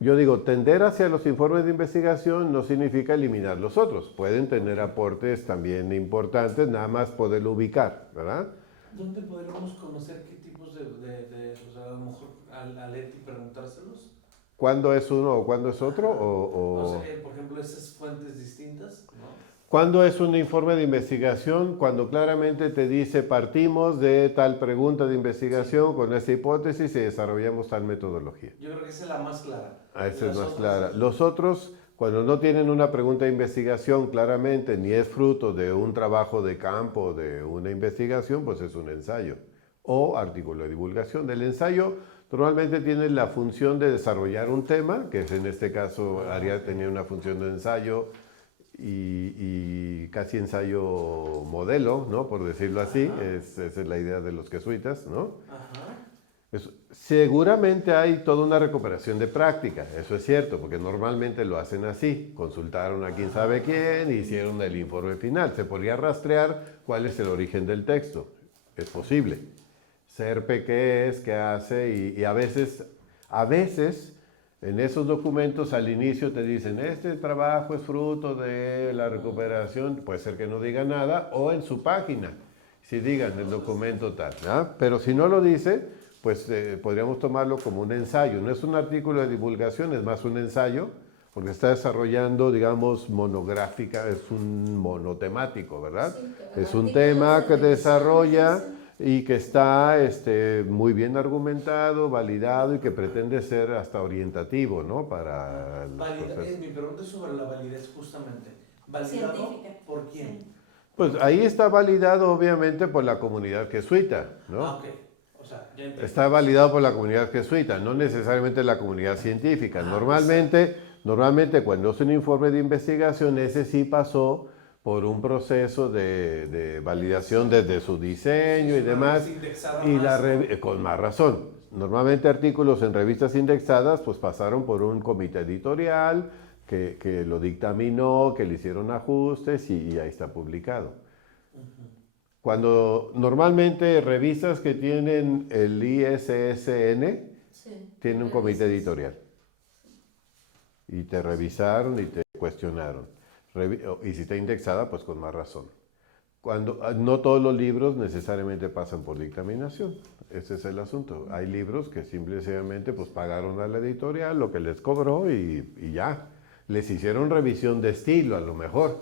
Yo digo, tender hacia los informes de investigación no significa eliminar los otros, pueden tener aportes también importantes, nada más poderlo ubicar, ¿verdad? ¿Dónde podríamos conocer qué tipos o sea, a lo mejor a Leti preguntárselos? ¿Cuándo es uno o cuándo es otro? O sea, por ejemplo, esas fuentes distintas, ¿no? ¿Cuándo es un informe de investigación? Cuando claramente te dice partimos de tal pregunta de investigación con esta hipótesis y desarrollamos tal metodología. Yo creo que esa es la más clara. Esa es más clara. Los otros, cuando no tienen una pregunta de investigación claramente, ni es fruto de un trabajo de campo, de una investigación, pues es un ensayo o artículo de divulgación. Del ensayo normalmente tiene la función de desarrollar un tema, que en este caso tenía una función de ensayo y casi ensayo modelo, ¿no? Por decirlo así, esa es la idea de los jesuitas, ¿no? Seguramente hay toda una recuperación de práctica, eso es cierto, porque normalmente lo hacen así, consultaron a quién sabe quién, hicieron el informe final, se podría rastrear cuál es el origen del texto, es posible. SERPE qué es, qué hace, y a veces en esos documentos al inicio te dicen, este trabajo es fruto de la recuperación, puede ser que no diga nada, o en su página, si digan el documento tal, ¿no? Pero si no lo dice, pues podríamos tomarlo como un ensayo. No es un artículo de divulgación, es más un ensayo, porque está desarrollando, digamos, monográfica, es un monotemático, ¿verdad? Sí, Es un artículos tema de que revisión, desarrolla sí. y que está muy bien argumentado, validado y que pretende ser hasta orientativo, ¿no? Para las cosas. Mi pregunta es sobre la validez justamente. ¿Validado Científica. por quién? Sí. Pues ahí está validado obviamente por la comunidad jesuita, ¿no? Ah, ok. O sea, ya entendí. Está validado por la comunidad jesuita, no necesariamente la comunidad científica. Normalmente cuando es un informe de investigación, ese sí pasó por un proceso de validación desde su diseño y demás, y con más razón. Normalmente artículos en revistas indexadas pues pasaron por un comité editorial que lo dictaminó, que le hicieron ajustes y ahí está publicado. Cuando normalmente revistas que tienen el ISSN Sí. tienen un comité editorial y te revisaron y te cuestionaron. Y si está indexada, pues con más razón. No todos los libros necesariamente pasan por dictaminación. Ese es el asunto. Hay libros que simplemente pues pagaron a la editorial lo que les cobró y ya. Les hicieron revisión de estilo a lo mejor.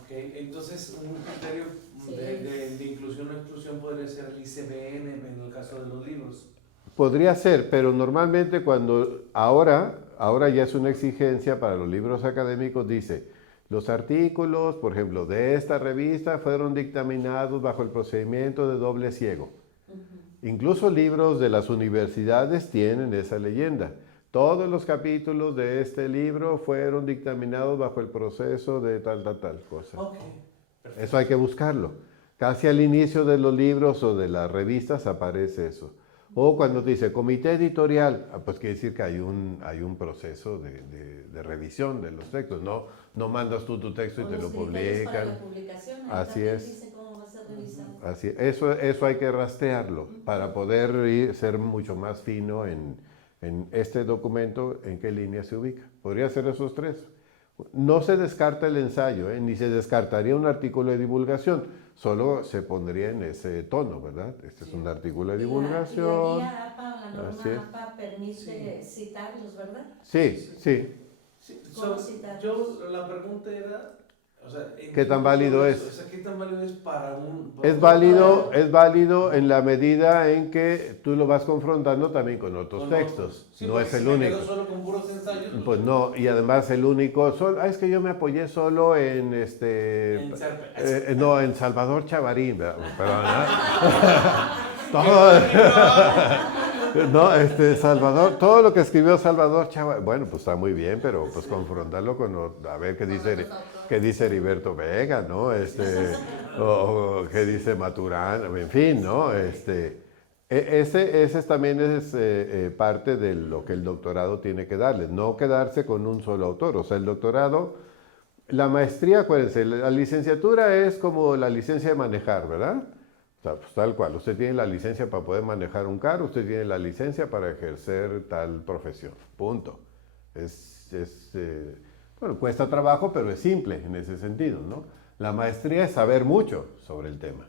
Ok, entonces un criterio Sí. de inclusión o exclusión podría ser el ICBN en el caso de los libros. Podría ser, pero normalmente ahora ya es una exigencia para los libros académicos, dice, los artículos, por ejemplo, de esta revista fueron dictaminados bajo el procedimiento de doble ciego. Incluso libros de las universidades tienen esa leyenda. Todos los capítulos de este libro fueron dictaminados bajo el proceso de tal cosa. Ok, perfecto. Eso hay que buscarlo. Casi al inicio de los libros o de las revistas aparece eso. O cuando te dice comité editorial, pues quiere decir que hay un proceso de revisión de los textos. No mandas tú tu texto y Con te los lo criterios para publican. la publicación, ahí Así también es. dice cómo va a ser revisado. Así, eso hay que rastrearlo para poder ser mucho más fino en este documento, en qué línea se ubica. Podría ser esos tres. No se descarta el ensayo, ni se descartaría un artículo de divulgación, solo se pondría en ese tono, ¿verdad? Este es un artículo de divulgación. Y la guía APA o la Así es. norma APA permite citarlos, ¿verdad? Sí, sí. Sí, ¿Cómo citarlos? la pregunta era, o sea, ¿Qué tan válido es? O sea, ¿qué tan válido es para un... Es válido en la medida en que tú lo vas confrontando también con otros con textos. otros? Sí, No porque es si el me único. quedo solo con puros ensayos, Pues no, y además el único, es que yo me apoyé solo en En Serpe. no, en Salvador Chavarín, perdón, Salvador, todo lo que escribió Salvador Chavarín, bueno, pues está muy bien, pero pues confrontarlo a ver qué dice Heriberto Vega, ¿no? O qué dice Maturana, en fin, ¿no? Ese también es parte de lo que el doctorado tiene que darle, no quedarse con un solo autor. O sea, el doctorado, la maestría, acuérdense, la licenciatura es como la licencia de manejar, ¿verdad? O sea, pues tal cual, usted tiene la licencia para poder manejar un carro, usted tiene la licencia para ejercer tal profesión, punto. Bueno, cuesta trabajo, pero es simple en ese sentido, ¿no? La maestría es saber mucho sobre el tema.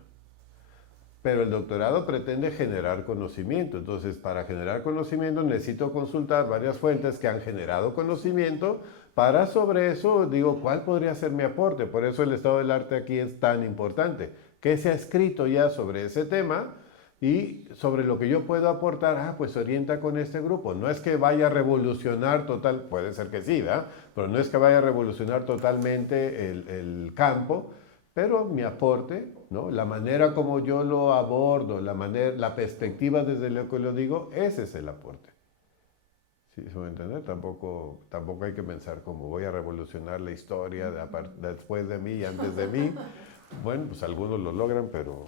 Pero el doctorado pretende generar conocimiento. Entonces, para generar conocimiento necesito consultar varias fuentes que han generado conocimiento para sobre eso, digo, ¿cuál podría ser mi aporte? Por eso el estado del arte aquí es tan importante. ¿Qué se ha escrito ya sobre ese tema? Y sobre lo que yo puedo aportar, pues se orienta con este grupo. No es que vaya a revolucionar puede ser que sí, ¿verdad? Pero no es que vaya a revolucionar totalmente el campo, pero mi aporte, ¿no? La manera como yo lo abordo, la perspectiva desde lo que lo digo, ese es el aporte. ¿Sí se va a entender? Tampoco hay que pensar como voy a revolucionar la historia después de mí y antes de mí. Bueno, pues algunos lo logran, pero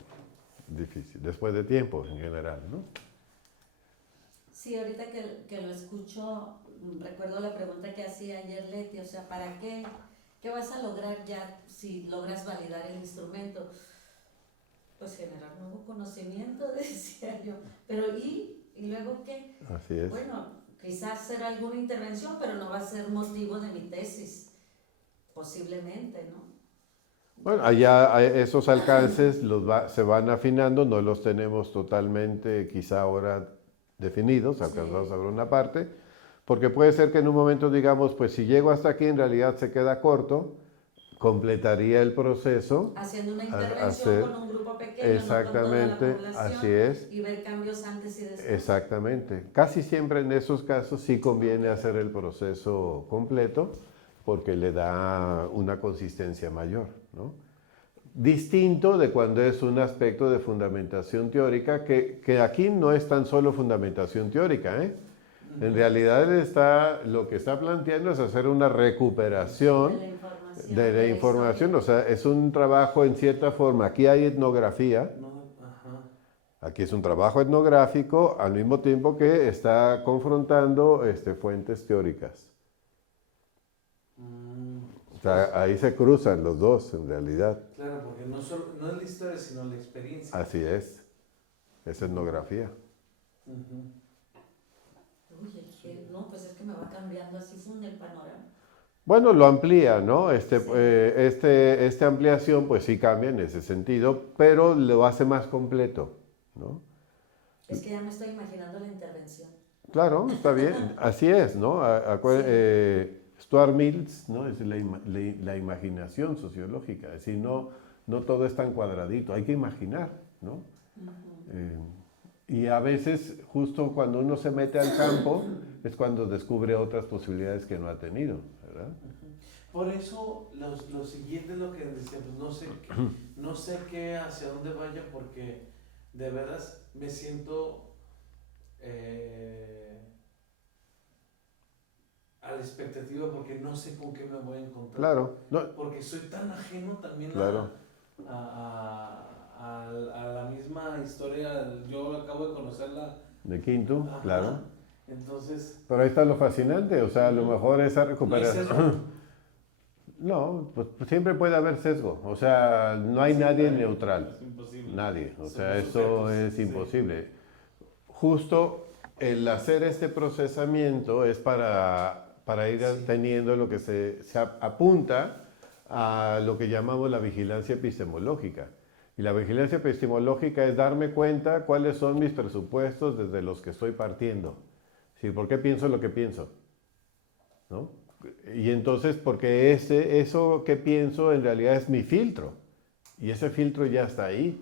difícil. Después de tiempo, en general, ¿no? Sí, ahorita que lo escucho, recuerdo la pregunta que hacía ayer Leti, o sea, ¿para qué? ¿Qué vas a lograr ya si logras validar el instrumento? Pues generar nuevo conocimiento, decía yo. Pero ¿y luego qué? Así es. Bueno, quizás hacer alguna intervención, pero no va a ser motivo de mi tesis, posiblemente, ¿no? Bueno, allá esos alcances se van afinando, no los tenemos totalmente quizá ahora definidos, alcanzados sobre una parte, porque puede ser que en un momento digamos, pues si llego hasta aquí en realidad se queda corto, completaría el proceso. Haciendo una intervención hacer, con un grupo pequeño, exactamente, no con toda la población, así es. y ver cambios antes y después. Exactamente. Casi siempre en esos casos sí conviene hacer el proceso completo porque le da una consistencia mayor, ¿no? Distinto de cuando es un aspecto de fundamentación teórica, que aquí no es tan solo fundamentación teórica, ¿eh? En realidad lo que está planteando es hacer una recuperación de la información, o sea, es un trabajo en cierta forma. Aquí hay etnografía, aquí es un trabajo etnográfico al mismo tiempo que está confrontando fuentes teóricas. O sea, ahí se cruzan los dos en realidad. Claro, porque no es la historia, sino la experiencia. Así es etnografía. Uy, no, pues es que me va cambiando así funde el panorama. Bueno, lo amplía, ¿no? Esta ampliación pues sí cambia en ese sentido, pero lo hace más completo, ¿no? Es que ya me estoy imaginando la intervención. Claro, está bien, así es, ¿no? Stuart Mills, ¿no? Es la imaginación sociológica, es decir, no todo es tan cuadradito, hay que imaginar, ¿no? Y a veces, justo cuando uno se mete al campo, es cuando descubre otras posibilidades que no ha tenido, ¿verdad? Por eso, lo siguiente es lo que decía, pues no sé qué, hacia dónde vaya, porque de veras me siento a la expectativa, porque no sé con qué me voy a encontrar. Claro. No. Porque soy tan ajeno también Claro. a la misma historia. Yo acabo de conocerla. De Quinto, Ajá. claro. Entonces. Pero ahí está lo fascinante, o sea, a lo mejor esa recuperación. No, pues siempre puede haber sesgo, o sea, no hay nadie neutral. Es imposible. Nadie, o Somos sea, eso sujetos, es sí. imposible. Justo el hacer este procesamiento es para ir teniendo lo que se apunta a lo que llamamos la vigilancia epistemológica. Y la vigilancia epistemológica es darme cuenta cuáles son mis presupuestos desde los que estoy partiendo. ¿Sí? ¿Por qué pienso lo que pienso? ¿No? Y entonces, porque eso que pienso en realidad es mi filtro. Y ese filtro ya está ahí.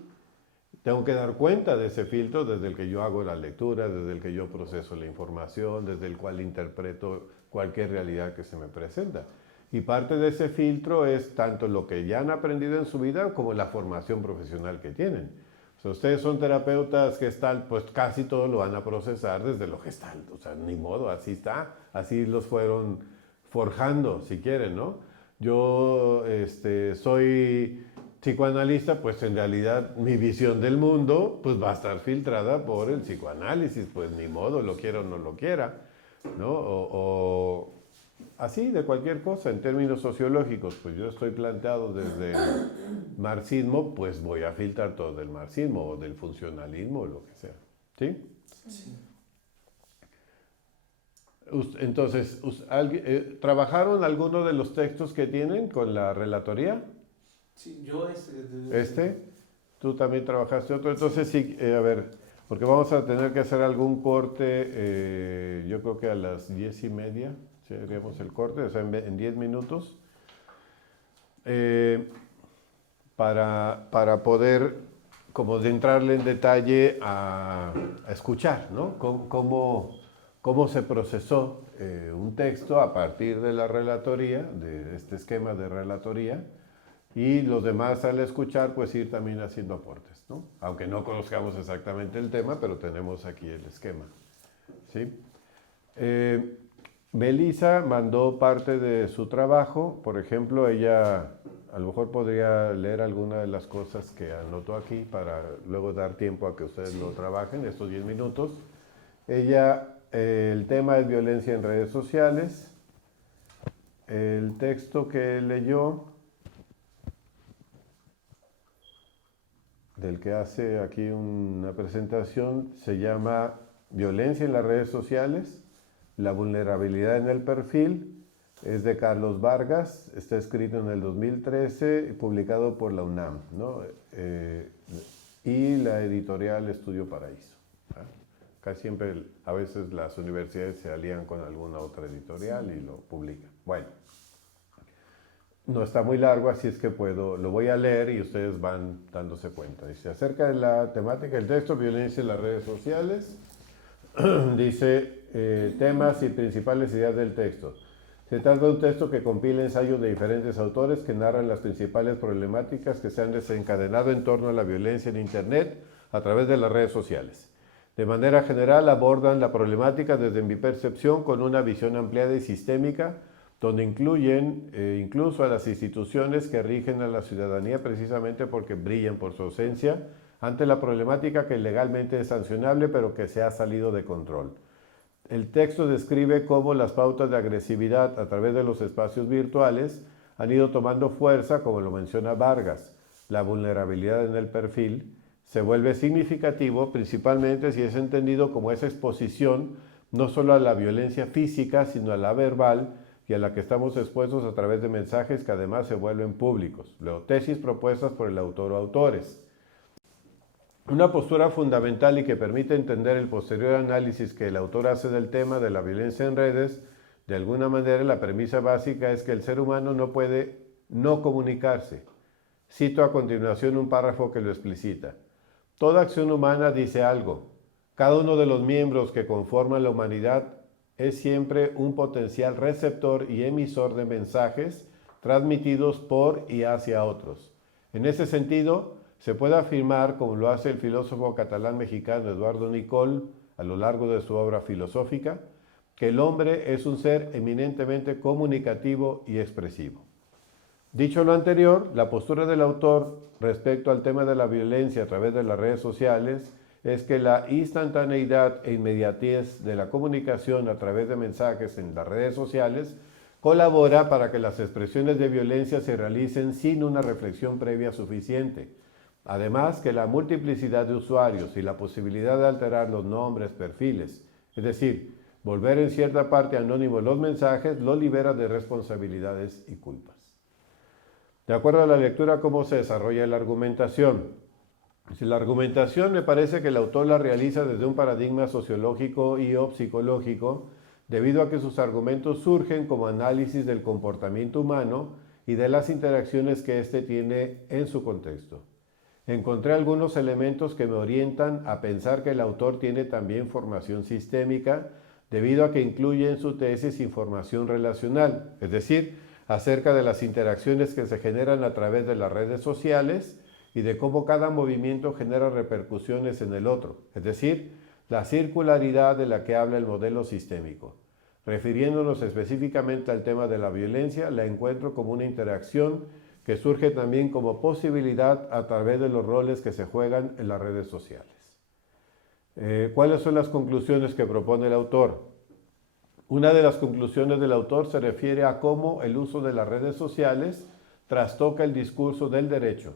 Tengo que dar cuenta de ese filtro desde el que yo hago la lectura, desde el que yo proceso la información, desde el cual interpreto cualquier realidad que se me presenta. Y parte de ese filtro es tanto lo que ya han aprendido en su vida como la formación profesional que tienen. O sea, ustedes son terapeutas Gestalt, pues casi todo lo van a procesar desde lo Gestalt. O sea, ni modo, así está. Así los fueron forjando, si quieren, ¿no? Yo soy psicoanalista, pues en realidad mi visión del mundo pues va a estar filtrada por el psicoanálisis, pues ni modo, lo quiera o no lo quiera, ¿no? O así, de cualquier cosa, en términos sociológicos, pues yo estoy planteado desde el marxismo, pues voy a filtrar todo del marxismo o del funcionalismo o lo que sea, ¿sí? Sí. Entonces, ¿trabajaron alguno de los textos que tienen con la relatoría? Sí, yo ¿Tú también trabajaste otro? Entonces sí, a ver, porque vamos a tener que hacer algún corte, yo creo que a las 10:30, ¿sí? Haríamos el corte, o sea, en 10 minutos, para poder como de entrarle en detalle a escuchar, ¿no? Cómo se procesó un texto a partir de la relatoría, de este esquema de relatoría, y los demás al escuchar pues ir también haciendo aportes, ¿no? Aunque no conozcamos exactamente el tema, pero tenemos aquí el esquema, ¿sí? Melissa mandó parte de su trabajo, por ejemplo, ella a lo mejor podría leer alguna de las cosas que anotó aquí para luego dar tiempo a que ustedes lo trabajen, estos 10 minutos. El tema es violencia en redes sociales. El texto que leyó, del que hace aquí una presentación, se llama Violencia en las redes sociales, la vulnerabilidad en el perfil. Es de Carlos Vargas, está escrito en el 2013, publicado por la UNAM, ¿no? Y la editorial Estudio Paraíso. Casi siempre, a veces las universidades se alían con alguna otra editorial y lo publican. Bueno, no está muy largo, así es que lo voy a leer y ustedes van dándose cuenta. Dice, acerca de la temática del texto, violencia en las redes sociales, dice, temas y principales ideas del texto. Se trata de un texto que compila ensayos de diferentes autores que narran las principales problemáticas que se han desencadenado en torno a la violencia en Internet a través de las redes sociales. De manera general abordan la problemática desde mi percepción con una visión ampliada y sistémica, donde incluyen incluso a las instituciones que rigen a la ciudadanía precisamente porque brillan por su ausencia ante la problemática que legalmente es sancionable pero que se ha salido de control. El texto describe cómo las pautas de agresividad a través de los espacios virtuales han ido tomando fuerza, como lo menciona Vargas. La vulnerabilidad en el perfil se vuelve significativo principalmente si es entendido como esa exposición no solo a la violencia física, sino a la verbal y a la que estamos expuestos a través de mensajes que además se vuelven públicos. Luego, tesis propuestas por el autor o autores. Una postura fundamental y que permite entender el posterior análisis que el autor hace del tema de la violencia en redes, de alguna manera la premisa básica es que el ser humano no puede no comunicarse. Cito a continuación un párrafo que lo explicita. Toda acción humana dice algo. Cada uno de los miembros que conforman la humanidad es siempre un potencial receptor y emisor de mensajes transmitidos por y hacia otros. En ese sentido, se puede afirmar, como lo hace el filósofo catalán mexicano Eduardo Nicol a lo largo de su obra filosófica, que el hombre es un ser eminentemente comunicativo y expresivo. Dicho lo anterior, la postura del autor respecto al tema de la violencia a través de las redes sociales es que la instantaneidad e inmediatez de la comunicación a través de mensajes en las redes sociales colabora para que las expresiones de violencia se realicen sin una reflexión previa suficiente. Además, que la multiplicidad de usuarios y la posibilidad de alterar los nombres, perfiles, es decir, volver en cierta parte anónimos los mensajes, lo libera de responsabilidades y culpas. De acuerdo a la lectura, ¿cómo se desarrolla la argumentación? La argumentación me parece que el autor la realiza desde un paradigma sociológico y o psicológico, debido a que sus argumentos surgen como análisis del comportamiento humano y de las interacciones que éste tiene en su contexto. Encontré algunos elementos que me orientan a pensar que el autor tiene también formación sistémica, debido a que incluye en su tesis información relacional, es decir, acerca de las interacciones que se generan a través de las redes sociales y de cómo cada movimiento genera repercusiones en el otro, es decir, la circularidad de la que habla el modelo sistémico. Refiriéndonos específicamente al tema de la violencia, la encuentro como una interacción que surge también como posibilidad a través de los roles que se juegan en las redes sociales. ¿Cuáles son las conclusiones que propone el autor? Una de las conclusiones del autor se refiere a cómo el uso de las redes sociales trastoca el discurso del derecho.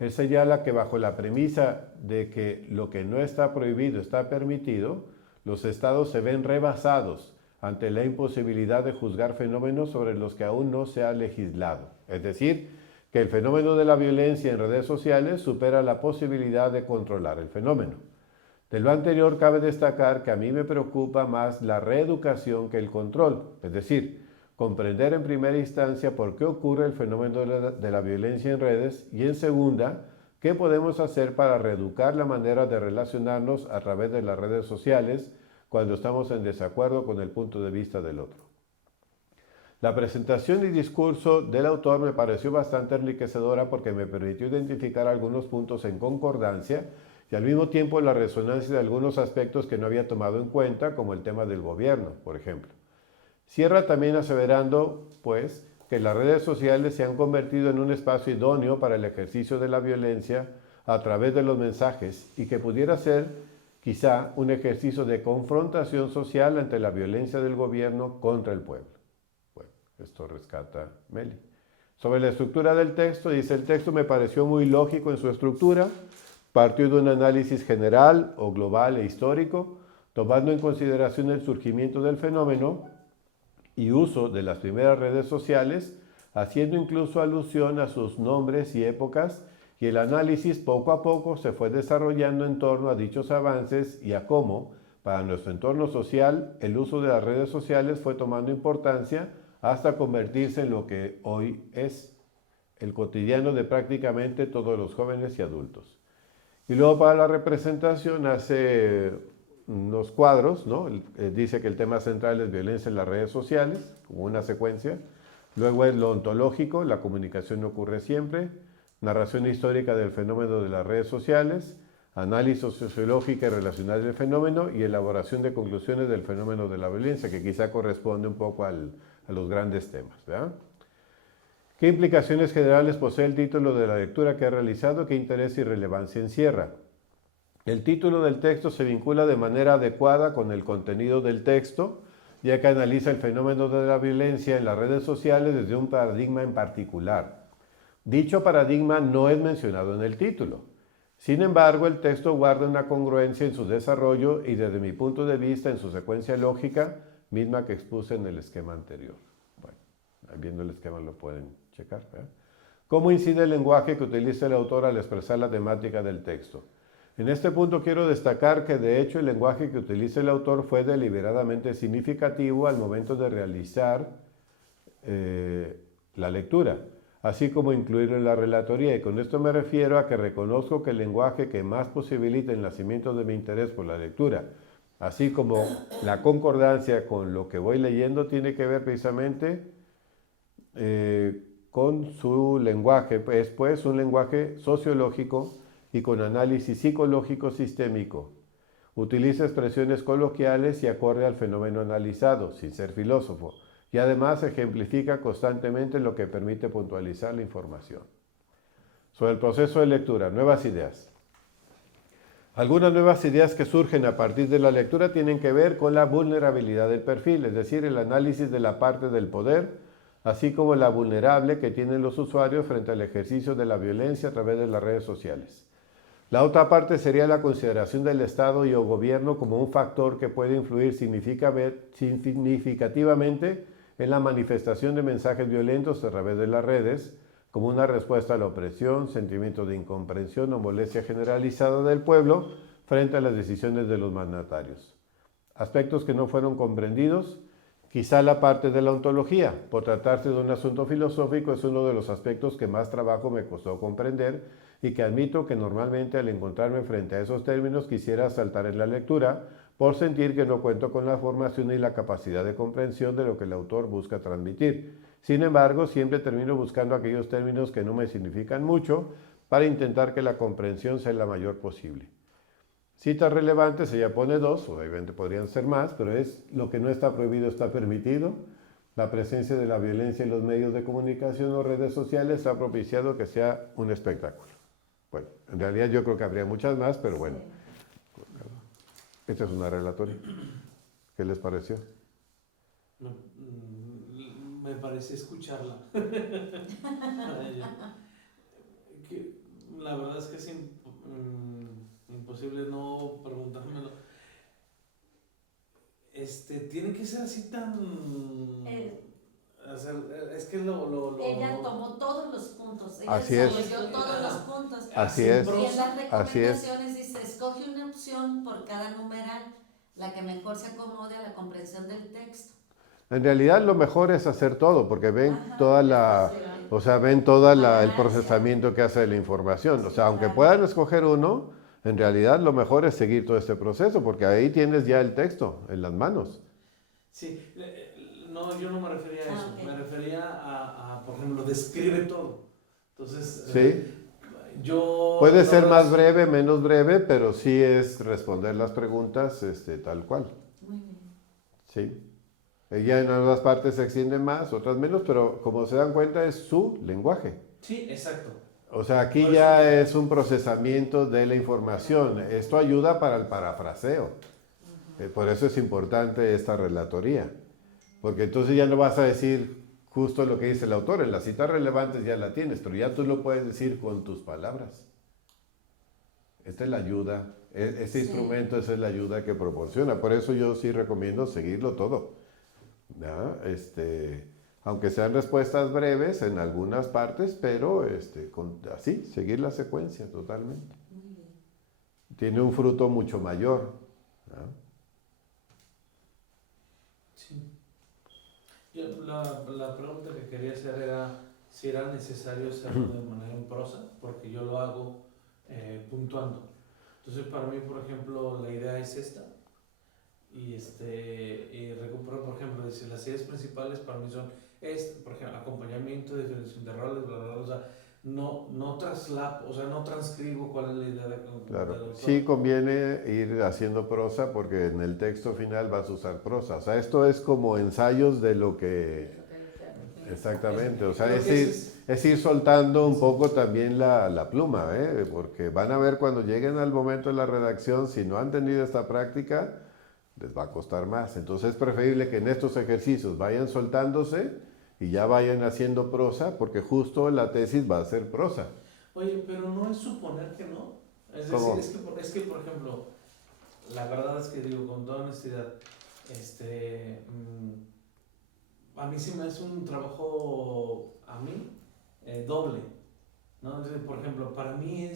Él señala que bajo la premisa de que lo que no está prohibido está permitido, los estados se ven rebasados ante la imposibilidad de juzgar fenómenos sobre los que aún no se ha legislado. Es decir, que el fenómeno de la violencia en redes sociales supera la posibilidad de controlar el fenómeno. De lo anterior cabe destacar que a mí me preocupa más la reeducación que el control, es decir, comprender en primera instancia por qué ocurre el fenómeno de la violencia en redes y en segunda, qué podemos hacer para reeducar la manera de relacionarnos a través de las redes sociales cuando estamos en desacuerdo con el punto de vista del otro. La presentación y discurso del autor me pareció bastante enriquecedora porque me permitió identificar algunos puntos en concordancia y al mismo tiempo la resonancia de algunos aspectos que no había tomado en cuenta, como el tema del gobierno, por ejemplo. Cierra también aseverando, pues, que las redes sociales se han convertido en un espacio idóneo para el ejercicio de la violencia a través de los mensajes y que pudiera ser, quizá, un ejercicio de confrontación social ante la violencia del gobierno contra el pueblo. Bueno, esto rescata Meli. Sobre la estructura del texto, dice, el texto me pareció muy lógico en su estructura, partió de un análisis general o global e histórico, tomando en consideración el surgimiento del fenómeno y uso de las primeras redes sociales, haciendo incluso alusión a sus nombres y épocas, y el análisis poco a poco se fue desarrollando en torno a dichos avances y a cómo, para nuestro entorno social, el uso de las redes sociales fue tomando importancia hasta convertirse en lo que hoy es el cotidiano de prácticamente todos los jóvenes y adultos. Y luego para la representación hace unos cuadros, ¿no? Dice que el tema central es violencia en las redes sociales, como una secuencia. Luego es lo ontológico, la comunicación no ocurre siempre. Narración histórica del fenómeno de las redes sociales. Análisis sociológica y relacional del fenómeno y elaboración de conclusiones del fenómeno de la violencia, que quizá corresponde un poco a los grandes temas, ¿verdad? ¿Qué implicaciones generales posee el título de la lectura que ha realizado? ¿Qué interés y relevancia encierra? El título del texto se vincula de manera adecuada con el contenido del texto, ya que analiza el fenómeno de la violencia en las redes sociales desde un paradigma en particular. Dicho paradigma no es mencionado en el título. Sin embargo, el texto guarda una congruencia en su desarrollo y desde mi punto de vista en su secuencia lógica, misma que expuse en el esquema anterior. Bueno, viendo el esquema lo pueden checar, ¿verdad? ¿Cómo incide el lenguaje que utiliza el autor al expresar la temática del texto? En este punto quiero destacar que de hecho el lenguaje que utiliza el autor fue deliberadamente significativo al momento de realizar la lectura, así como incluirlo en la relatoría, y con esto me refiero a que reconozco que el lenguaje que más posibilita el nacimiento de mi interés por la lectura, así como la concordancia con lo que voy leyendo, tiene que ver precisamente con su lenguaje, pues un lenguaje sociológico y con análisis psicológico sistémico. Utiliza expresiones coloquiales y acorde al fenómeno analizado, sin ser filósofo, y además ejemplifica constantemente lo que permite puntualizar la información. Sobre el proceso de lectura, nuevas ideas. Algunas nuevas ideas que surgen a partir de la lectura tienen que ver con la vulnerabilidad del perfil, es decir, el análisis de la parte del poder, así como la vulnerable que tienen los usuarios frente al ejercicio de la violencia a través de las redes sociales. La otra parte sería la consideración del Estado y o gobierno como un factor que puede influir significativamente en la manifestación de mensajes violentos a través de las redes, como una respuesta a la opresión, sentimiento de incomprensión o molestia generalizada del pueblo frente a las decisiones de los mandatarios. Aspectos que no fueron comprendidos, quizá la parte de la ontología, por tratarse de un asunto filosófico, es uno de los aspectos que más trabajo me costó comprender y que admito que normalmente al encontrarme frente a esos términos quisiera saltar en la lectura por sentir que no cuento con la formación y la capacidad de comprensión de lo que el autor busca transmitir. Sin embargo, siempre termino buscando aquellos términos que no me significan mucho para intentar que la comprensión sea la mayor posible. Citas relevantes, ella pone 2, obviamente podrían ser más, pero es lo que no está prohibido está permitido. La presencia de la violencia en los medios de comunicación o redes sociales ha propiciado que sea un espectáculo. Bueno, en realidad yo creo que habría muchas más, pero bueno. Esta es una relatoria. ¿Qué les pareció? Me pareció escucharla. La verdad es que es imposible no preguntármelo. Tiene que ser así tan... O sea, es que Ella tomó todos los puntos, ella Así es. desarrolló todos los puntos. Así es. Y en las Así es. recomendaciones dice, escoge una opción por cada numeral, la que mejor se acomode a la comprensión del texto. En realidad lo mejor es hacer todo, porque ven ven el procesamiento que hace de la información. O sea, aunque puedan escoger uno, en realidad lo mejor es seguir todo este proceso, porque ahí tienes ya el texto en las manos. Sí, no, yo no me refería a eso, okay. Me refería a, por ejemplo, describe todo. Entonces, Sí. Yo... Puede ser más breve, menos breve, pero sí es responder las preguntas tal cual. Muy bien. Sí. Ella en algunas partes se extiende más, otras menos, pero como se dan cuenta es su lenguaje. Sí, exacto. O sea, aquí ya es un procesamiento de la información. Esto ayuda para el parafraseo. Por eso es importante esta relatoría. Porque entonces ya no vas a decir justo lo que dice el autor. En las citas relevantes ya la tienes, pero ya tú lo puedes decir con tus palabras. Esta es la ayuda. Este instrumento, esa es la ayuda que proporciona. Por eso yo sí recomiendo seguirlo todo. ¿Ya? Aunque sean respuestas breves en algunas partes, pero así, seguir la secuencia totalmente. Muy bien. Tiene un fruto mucho mayor. ¿Ya? La pregunta que quería hacer era si era necesario hacerlo de manera en prosa, porque yo lo hago puntuando. Entonces, para mí, por ejemplo, la idea es esta. Y recupero, por ejemplo, dice, las ideas principales para mí son, por ejemplo, acompañamiento, definición de roles, bla, bla, bla, o sea, no traslapo, o sea, no transcribo cuál es la idea del Claro, autor. sí conviene ir haciendo prosa porque en el texto final vas a usar prosa. O sea, esto es como ensayos de lo que... Exactamente, o sea, Creo que ese es ir soltando un poco también la pluma, porque van a ver cuando lleguen al momento de la redacción, si no han tenido esta práctica, les va a costar más. Entonces es preferible que en estos ejercicios vayan soltándose y ya vayan haciendo prosa, porque justo la tesis va a ser prosa. Oye, pero no es suponer que no. Es ¿Cómo? decir, es que, por ejemplo, la verdad es que digo con toda honestidad, a mí sí me hace un trabajo, a mí, doble, ¿no? Entonces, por ejemplo, para mí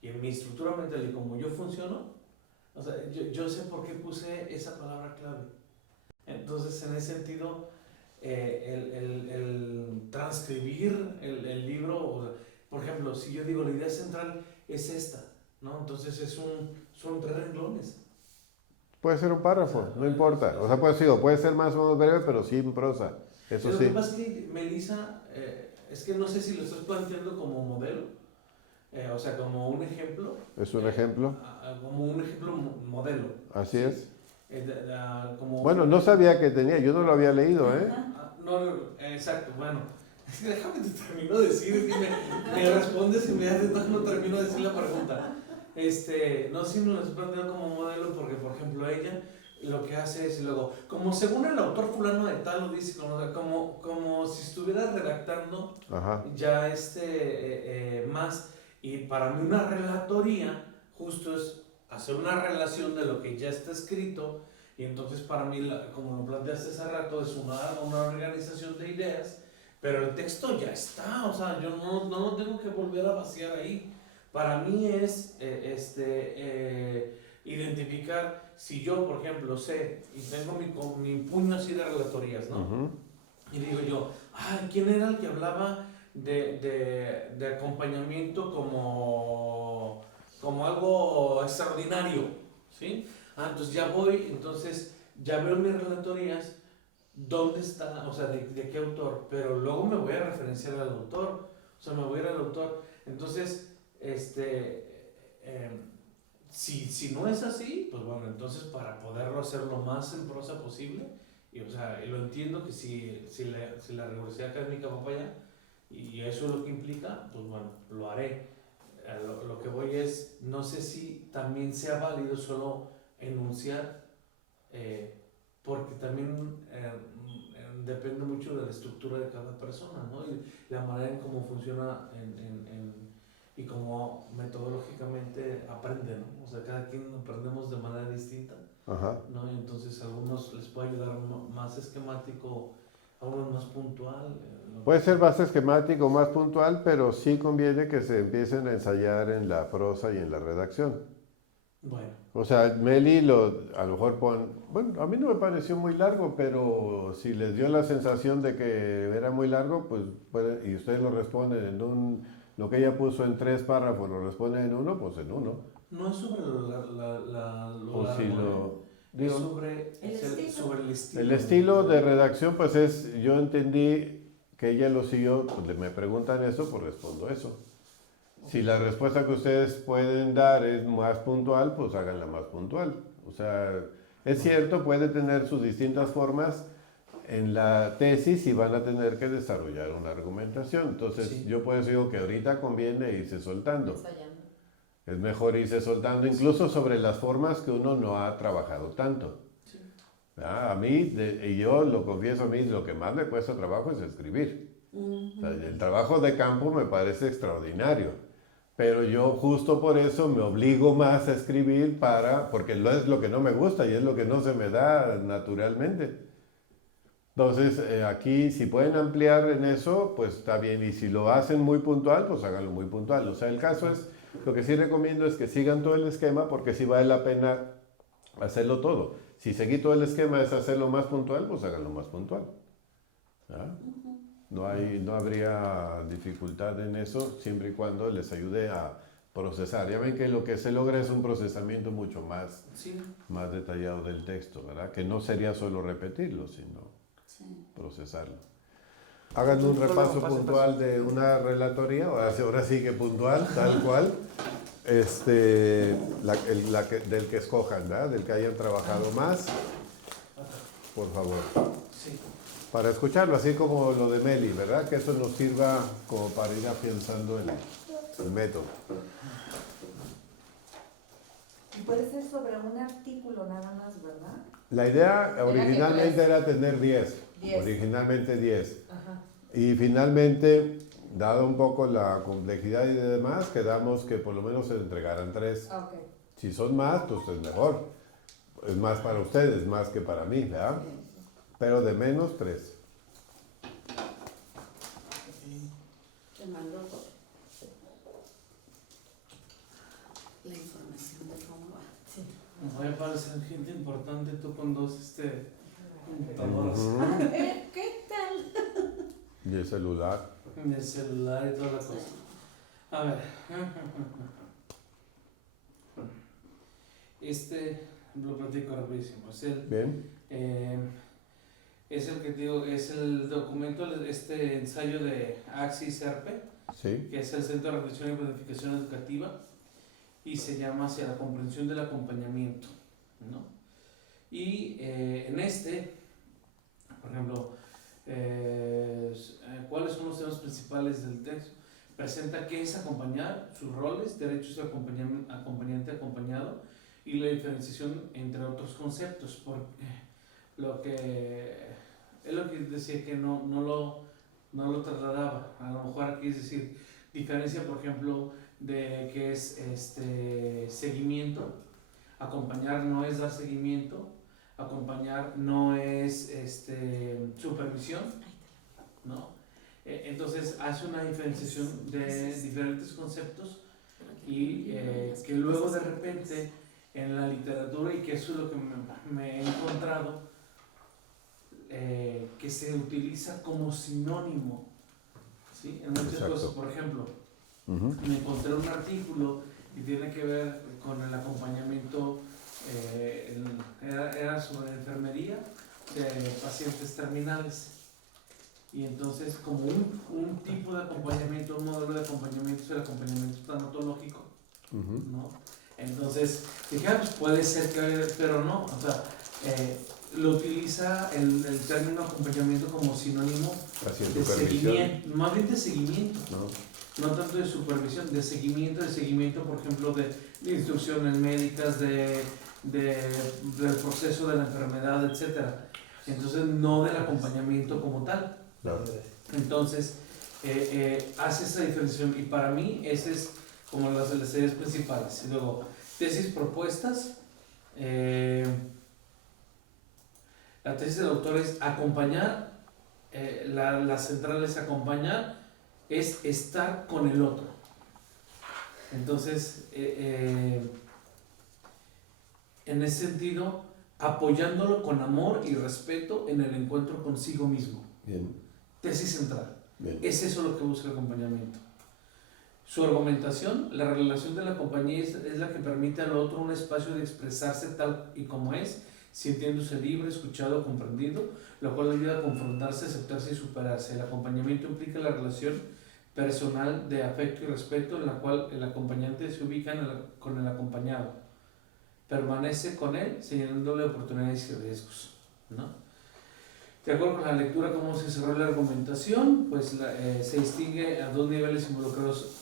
y en mi estructura mental y como yo funciono, o sea, yo sé por qué puse esa palabra clave. Entonces, en ese sentido, el transcribir el libro, o sea, por ejemplo, si yo digo la idea central es esta, ¿no? Entonces son 3 renglones. Puede ser un párrafo, no importa. O sea, puede ser más o menos breve, pero sí en prosa. Eso Lo sí. que pasa es que, Melissa, es que no sé si lo estás planteando como modelo, o sea, como un ejemplo. Es un ejemplo. Como un ejemplo modelo. Así ¿sí? es. Como Bueno, no sabía que tenía, yo no lo había leído, ¿eh? No, exacto, bueno. Déjame te termino de decir, es que me respondes y me haces, no termino de decir la pregunta. No, sí me lo estoy planteando como modelo porque, por ejemplo, ella lo que hace es, y luego, como según el autor fulano de tal, lo dice, como si estuviera redactando Ajá. ya más. Y para mí una relatoría justo es hacer una relación de lo que ya está escrito. Y entonces para mí, como lo planteaste hace rato, es una organización de ideas, pero el texto ya está, o sea, yo no tengo que volver a vaciar ahí. Para mí es identificar, si yo, por ejemplo, sé y tengo mi puño así de relatorías, ¿no? Uh-huh. Y digo yo, ¿quién era el que hablaba de acompañamiento como algo extraordinario? ¿Sí? Entonces entonces ya veo mis relatorías, dónde está, o sea, de qué autor, pero luego me voy a referenciar al autor, o sea, me voy a ir al autor. Entonces, si no es así, pues bueno, entonces para poderlo hacer lo más en prosa posible, y o sea, lo entiendo que si la rigurosidad académica va para allá, y eso es lo que implica, pues bueno, lo haré. Lo que voy es, no sé si también sea válido solo enunciar, porque también depende mucho de la estructura de cada persona, ¿no? Y la manera en cómo funciona y cómo metodológicamente aprende, ¿no? O sea, cada quien aprendemos de manera distinta, Ajá. ¿no? Y entonces a algunos les puede ayudar más esquemático, a unos más puntual. Puede ser más esquemático, más puntual, pero sí conviene que se empiecen a ensayar en la prosa y en la redacción. Bueno. O sea, Meli a lo mejor bueno, a mí no me pareció muy largo, pero si les dio la sensación de que era muy largo, pues y ustedes lo responden lo que ella puso en 3 párrafos, lo responden en 1, pues en 1. No es sobre lo O largo, si es sobre el estilo. El estilo de redacción, pues yo entendí que ella lo siguió, pues me preguntan eso, pues respondo eso. Si la respuesta que ustedes pueden dar es más puntual, pues háganla más puntual. O sea, es cierto, puede tener sus distintas formas en la tesis y van a tener que desarrollar una argumentación. Entonces, Sí. yo por eso digo que ahorita conviene irse soltando. Ensayando. Es mejor irse soltando, incluso sobre las formas que uno no ha trabajado tanto. Sí. A mí, y yo lo confieso, a mí lo que más me cuesta trabajo es escribir. O sea, el trabajo de campo me parece extraordinario. Pero yo justo por eso me obligo más a escribir porque es lo que no me gusta y es lo que no se me da naturalmente. Entonces, aquí si pueden ampliar en eso, pues está bien. Y si lo hacen muy puntual, pues háganlo muy puntual. O sea, el caso es, lo que sí recomiendo es que sigan todo el esquema porque sí vale la pena hacerlo todo. Si seguir todo el esquema es hacerlo más puntual, pues háganlo más puntual. ¿verdad? No habría dificultad en eso, siempre y cuando les ayude a procesar. Ya ven que lo que se logra es un procesamiento mucho más, Sí. más detallado del texto, ¿verdad? Que no sería solo repetirlo, sino Sí. procesarlo. Hagan un repaso puntual de una relatoría, ahora sí que puntual, tal cual, del que escojan, ¿verdad? Del que hayan trabajado más, por favor. Sí. Para escucharlo, así como lo de Meli, ¿verdad? Que eso nos sirva como para ir afianzando el método. Y puede ser sobre un artículo nada más, ¿verdad? La idea que originalmente tres. era tener 10. 10. Originalmente 10. Ajá. Y finalmente, dado un poco la complejidad y demás, quedamos que por lo menos se entregaran 3. Ah, ok. Si son más, pues es mejor. Es más para ustedes, más que para mí, ¿verdad? Pero de menos 3. Te mando la información de cómo va. Nos va a parecer gente importante tú con dos computadoras. ¿Qué tal? Y el celular. Y el celular y toda la cosa. A ver. Lo platico rapidísimo. Bien. Es el que digo, es el documento, ensayo de AXI-CERPE, Sí. que es el Centro de Reflexión y Planificación Educativa, y se llama Hacia la comprensión del acompañamiento, ¿no? Y por ejemplo, ¿cuáles son los temas principales del texto? Presenta qué es acompañar, sus roles, derechos de acompañante acompañado y la diferenciación entre otros conceptos. Porque lo que decía que no lo trasladaba. A lo mejor aquí es decir, diferencia, por ejemplo, de que es seguimiento. Acompañar no es dar seguimiento. Acompañar no es supervisión, ¿no? Entonces hace una diferenciación de diferentes conceptos y que luego de repente en la literatura, y que eso es lo que me he encontrado, que se utiliza como sinónimo, ¿sí? En muchas Exacto. cosas. Por ejemplo, me encontré un artículo y tiene que ver con el acompañamiento, era sobre enfermería de pacientes terminales. Y entonces, como un tipo de acompañamiento, un modelo de acompañamiento es el acompañamiento tanatológico, ¿no? Entonces, dije, pues puede ser que, pero no, o sea, lo utiliza el término acompañamiento como sinónimo de seguimiento, más bien de seguimiento, no tanto de supervisión, de seguimiento, por ejemplo, de instrucciones médicas, del proceso de la enfermedad, etc. Entonces, no del acompañamiento como tal. Claro. Entonces, hace esa diferenciación, y para mí ese es como las ideas principales. Y luego, tesis propuestas. La tesis del autor es acompañar, la central es acompañar, es estar con el otro. Entonces, en ese sentido, apoyándolo con amor y respeto en el encuentro consigo mismo. Bien. Tesis central. Bien. Es eso lo que busca el acompañamiento. Su argumentación, la relación de la compañía es la que permite al otro un espacio de expresarse tal y como es, sintiéndose libre, escuchado, comprendido, lo cual ayuda a confrontarse, aceptarse y superarse. El acompañamiento implica la relación personal de afecto y respeto en la cual el acompañante se ubica con el acompañado. Permanece con él, señalándole oportunidades y riesgos, ¿no? De acuerdo con la lectura, cómo se desarrolla la argumentación, pues se distingue a dos niveles involucrados.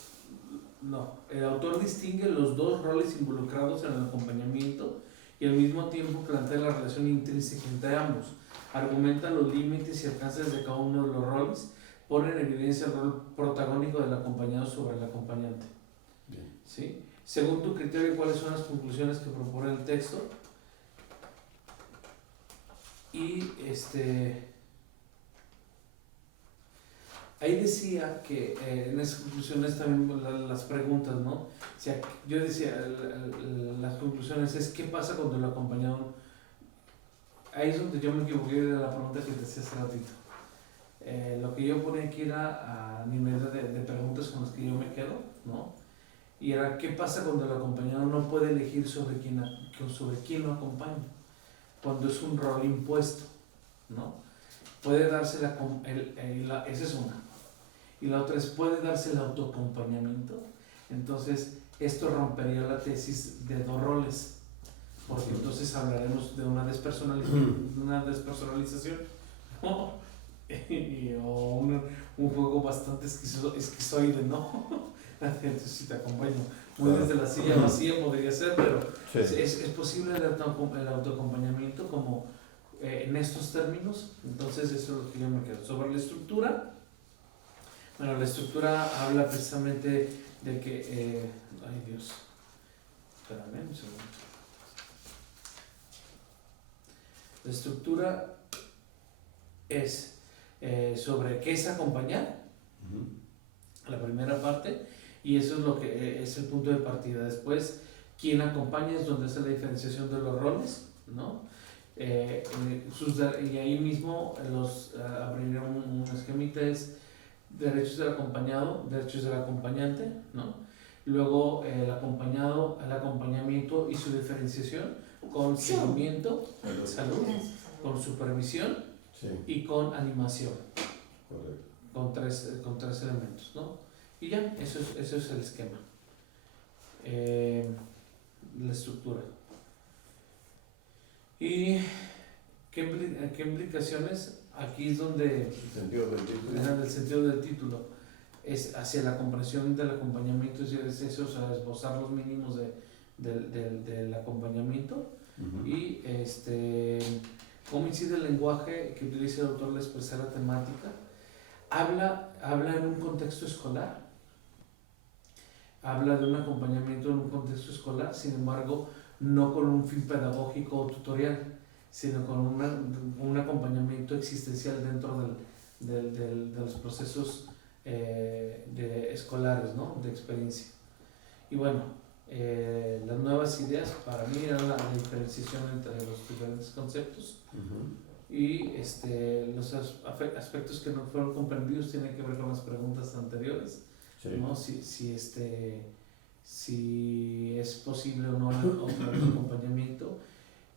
No, el autor distingue los dos roles involucrados en el acompañamiento y al mismo tiempo plantea la relación intrínseca entre ambos. Argumenta los límites y alcances de cada uno de los roles, pone en evidencia el rol protagónico del acompañado sobre el acompañante. Bien. ¿Sí? Según tu criterio, ¿cuáles son las conclusiones que propone el texto? Y ahí decía que en esas conclusiones también las preguntas, ¿no? O sea, yo decía, las conclusiones es ¿qué pasa cuando el acompañado? Ahí es donde yo me equivoqué de la pregunta que te hacía hace ratito. lo que yo ponía aquí era a nivel de preguntas con las que yo me quedo, ¿no? Y era, ¿qué pasa cuando el acompañado no puede elegir sobre quién lo acompaña? Cuando es un rol impuesto, ¿no? Puede darse esa es una. Y la otra es, puede darse el autoacompañamiento. Entonces, esto rompería la tesis de dos roles, porque entonces hablaremos de una despersonalización, ¿no? O un juego bastante esquizoide, ¿no? Entonces, si te acompaño muy desde la silla vacía podría ser, pero Sí. es posible el autoacompañamiento como en estos términos. Entonces eso es lo que yo me quedo. Sobre la estructura, bueno, la estructura habla precisamente de que, ay Dios, espérame un segundo. La estructura es sobre qué es acompañar, la primera parte, y eso es lo que es el punto de partida. Después, quién acompaña es donde hace la diferenciación de los roles, ¿no? Y ahí mismo abriré un esquemita, es derechos del acompañado, derechos del acompañante, ¿no? Luego el acompañamiento y su diferenciación con seguimiento, salud, con supervisión Sí, y con animación, correcto. con tres elementos, ¿no? Y ya, eso es el esquema, la estructura. ¿Y qué implicaciones? Aquí es donde Sentido del título. el sentido del título es hacia la comprensión del acompañamiento, es eso, o sea, esbozar los mínimos del acompañamiento. Y cómo incide el lenguaje que utiliza el autor al expresar la temática. Habla en un contexto escolar, habla de un acompañamiento en un contexto escolar, sin embargo, no con un fin pedagógico o tutorial, sino con un acompañamiento existencial dentro de los procesos escolares, ¿no? De experiencia. Y bueno, las nuevas ideas para mí eran la diferenciación entre los diferentes conceptos. Y los aspectos que no fueron comprendidos tienen que ver con las preguntas anteriores, Sí. ¿no? Si es posible o no el acompañamiento,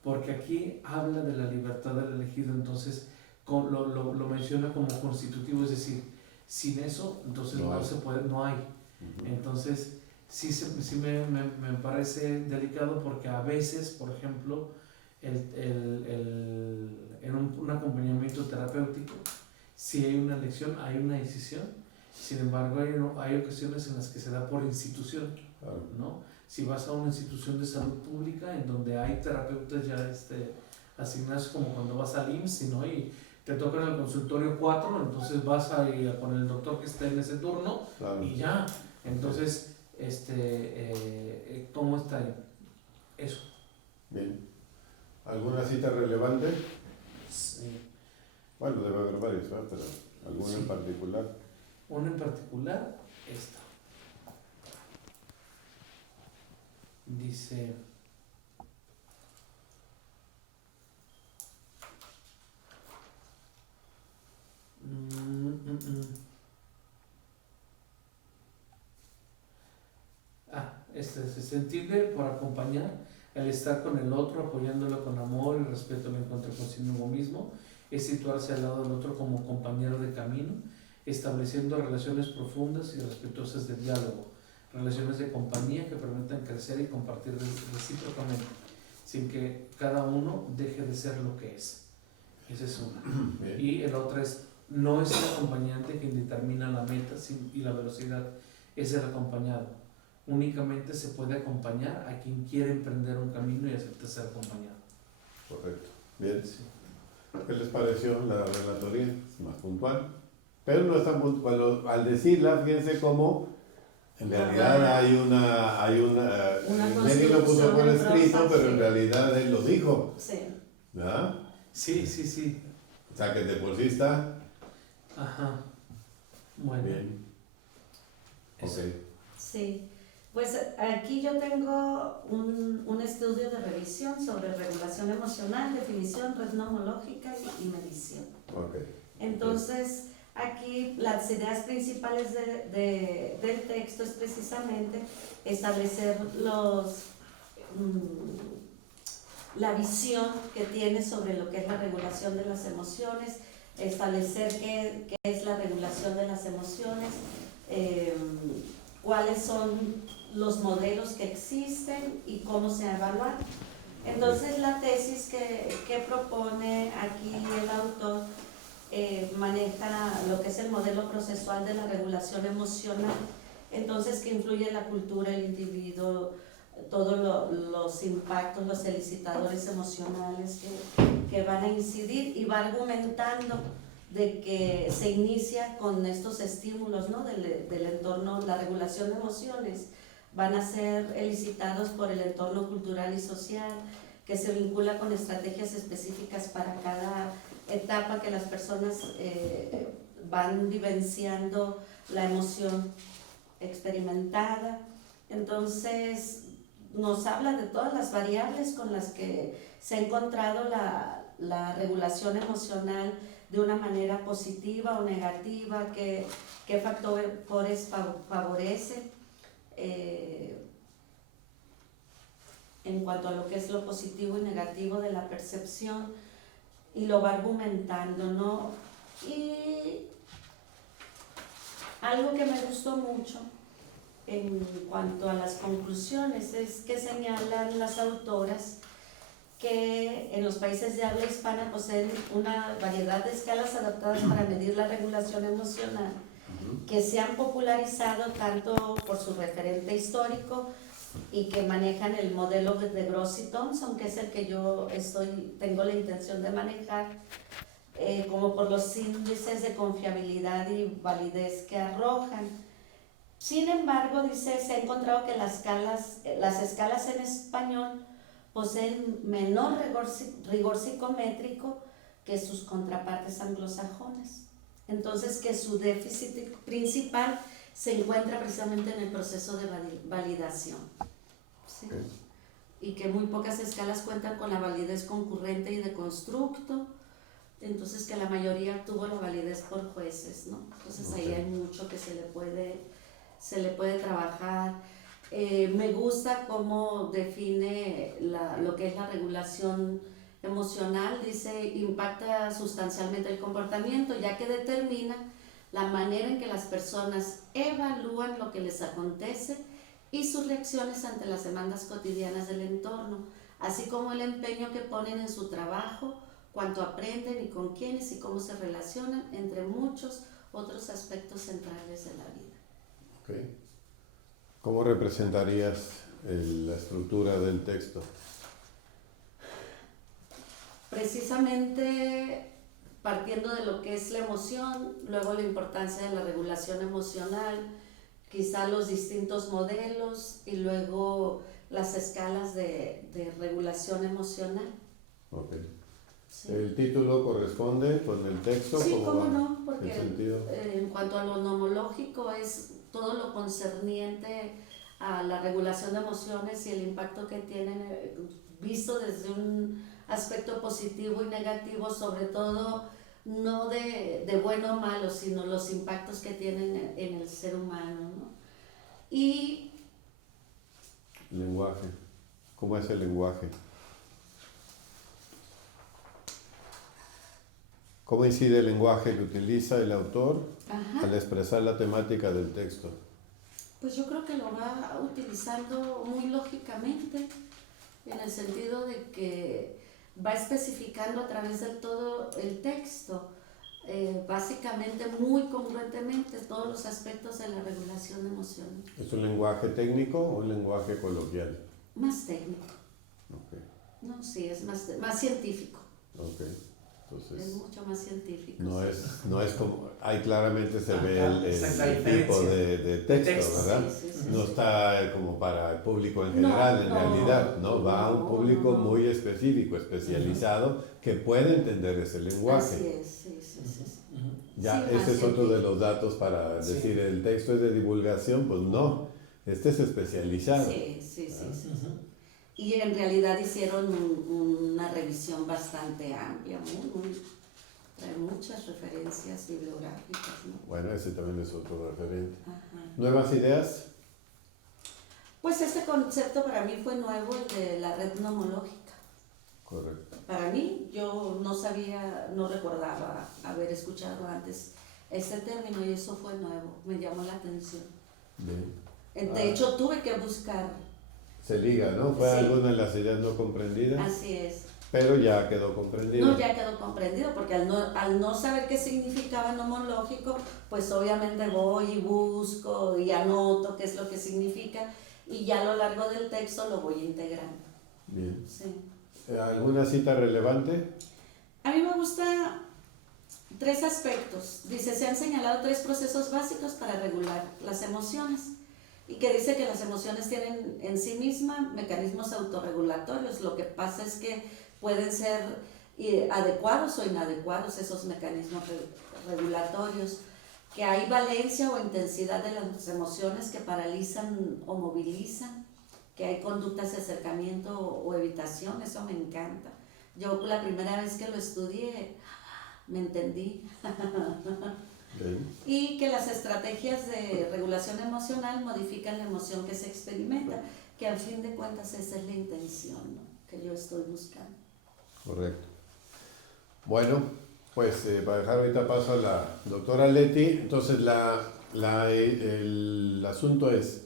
porque aquí habla de la libertad del elegido, entonces lo menciona como constitutivo, es decir, sin eso entonces no se puede, no hay. Entonces sí me parece delicado, porque a veces, por ejemplo, en un acompañamiento terapéutico, si hay una elección, hay una decisión. Sin embargo, hay ocasiones en las que se da por institución, ¿no? Si vas a una institución de salud pública en donde hay terapeutas ya asignados, como cuando vas al IMSS, ¿no? Y te toca en el consultorio 4, entonces vas con el doctor que esté en ese turno, y ya. Entonces, ¿cómo está ahí? Eso. Bien. ¿Alguna cita relevante? Sí. Bueno, debe haber varias, ¿verdad? Pero ¿alguna en particular? Una en particular, esta. Dice: se sentirle por acompañar, el estar con el otro, apoyándolo con amor y respeto al encuentro consigo mismo, es situarse al lado del otro como compañero de camino, estableciendo relaciones profundas y respetuosas de diálogo, relaciones de compañía que permitan crecer y compartir recíprocamente, sin que cada uno deje de ser lo que es. Esa es una. Bien. Y el otro es, no es el acompañante quien determina la meta y la velocidad, es el acompañado. Únicamente se puede acompañar a quien quiere emprender un camino y acepta ser acompañado. Correcto. Bien. Sí. ¿Qué les pareció la relatoría? Es más puntual. Pero no es tan puntual. Al decirla, fíjense cómo en realidad hay una Lenny lo puso por escrito, pero en realidad él lo dijo. Sí. ¿Verdad? Sí. O sea que de por sí está. Ajá. Bueno. Bien. Eso. Ok. Sí. Pues aquí yo tengo un estudio de revisión sobre regulación emocional, definición, red nomológica y medición. Ok. Entonces, Aquí las ideas principales del texto es precisamente establecer la visión que tiene sobre lo que es la regulación de las emociones, establecer qué es la regulación de las emociones, cuáles son los modelos que existen y cómo se evalúan. Entonces la tesis que propone aquí el autor maneja lo que es el modelo procesual de la regulación emocional, entonces que influye la cultura, el individuo, todos los impactos, los elicitadores emocionales que van a incidir, y va argumentando de que se inicia con estos estímulos, ¿no? del entorno. La regulación de emociones van a ser elicitados por el entorno cultural y social, que se vincula con estrategias específicas para cada etapa que las personas van vivenciando la emoción experimentada. Entonces nos habla de todas las variables con las que se ha encontrado la regulación emocional de una manera positiva o negativa, qué factores favorecen en cuanto a lo que es lo positivo y negativo de la percepción, y lo va argumentando, ¿no? Y algo que me gustó mucho en cuanto a las conclusiones es que señalan las autoras que en los países de habla hispana poseen una variedad de escalas adaptadas para medir la regulación emocional, que se han popularizado tanto por su referente histórico y que manejan el modelo de Gross y Thompson, que es el que yo tengo la intención de manejar, como por los índices de confiabilidad y validez que arrojan. Sin embargo, dice, se ha encontrado que las escalas en español poseen menor rigor psicométrico que sus contrapartes anglosajonas. Entonces, que su déficit principal se encuentra precisamente en el proceso de validación, ¿sí? Okay. Y que muy pocas escalas cuentan con la validez concurrente y de constructo, entonces que la mayoría tuvo la validez por jueces, ¿no? Entonces ahí hay mucho que se le puede trabajar. Me gusta cómo define lo que es la regulación emocional. Dice, impacta sustancialmente el comportamiento, ya que determina la manera en que las personas evalúan lo que les acontece y sus reacciones ante las demandas cotidianas del entorno, así como el empeño que ponen en su trabajo, cuánto aprenden y con quiénes y cómo se relacionan, entre muchos otros aspectos centrales de la vida. Okay. ¿Cómo representarías la estructura del texto? Precisamente partiendo de lo que es la emoción, luego la importancia de la regulación emocional, quizá los distintos modelos y luego las escalas de regulación emocional. Okay. Sí. ¿El título corresponde con el texto? Sí, ¿Cómo cómo va? no, porque ¿Qué sentido? En cuanto a lo nomológico es todo lo concerniente a la regulación de emociones y el impacto que tienen, visto desde un aspecto positivo y negativo, sobre todo no de bueno o malo, sino los impactos que tienen en el ser humano, ¿no? Y Lenguaje. ¿Cómo es el lenguaje? ¿Cómo incide el lenguaje que utiliza el autor al expresar la temática del texto? pues yo creo que lo va utilizando muy lógicamente, en el sentido de que va especificando a través de todo el texto, básicamente muy congruentemente, todos los aspectos de la regulación emocional. ¿Es un lenguaje técnico o un lenguaje coloquial? Más técnico. Okay. No, sí, es más científico. Okay. Es Entonces, mucho más científico. no es como, ahí claramente se ve el tipo de texto, ¿verdad? Sí, sí, sí, No sí. está como para el público en general, en realidad, ¿no? Va a un público no. muy específico, especializado, que puede entender ese lenguaje. Así es, sí, sí, sí. Ya, Sí, ese más es otro de científico. los datos para Sí. decir, el texto es de divulgación, pues no, este es especializado. Sí, sí, sí, sí. Y en realidad hicieron una revisión bastante amplia, trae muchas referencias bibliográficas, ¿no? Bueno, ese también es otro referente. Ajá. ¿Nuevas ideas? Pues este concepto para mí fue nuevo, el de la red nomológica. Correcto. Para mí, yo no sabía, no recordaba haber escuchado antes este término y eso fue nuevo, me llamó la atención. Bien. De hecho, tuve que buscar. Se liga, ¿no? Fue Sí. alguna de las ideas no comprendidas, Así es. pero ya quedó comprendido. No, ya quedó comprendido, porque al no saber qué significaba nomológico, pues obviamente voy y busco y anoto qué es lo que significa y ya a lo largo del texto lo voy integrando. Bien. Sí. ¿Alguna cita relevante? A mí me gusta 3 aspectos. Dice, se han señalado 3 procesos básicos para regular las emociones y que dice que las emociones tienen en sí mismas mecanismos autorregulatorios. Lo que pasa es que pueden ser adecuados o inadecuados esos mecanismos regulatorios, que hay valencia o intensidad de las emociones que paralizan o movilizan, que hay conductas de acercamiento o evitación. Eso me encanta. Yo la primera vez que lo estudié me entendí. Bien. Y que las estrategias de regulación emocional modifican la emoción que se experimenta, que al fin de cuentas esa es la intención, ¿no?, que yo estoy buscando. Correcto. Bueno, pues para dejar ahorita paso a la doctora Leti, entonces el asunto es,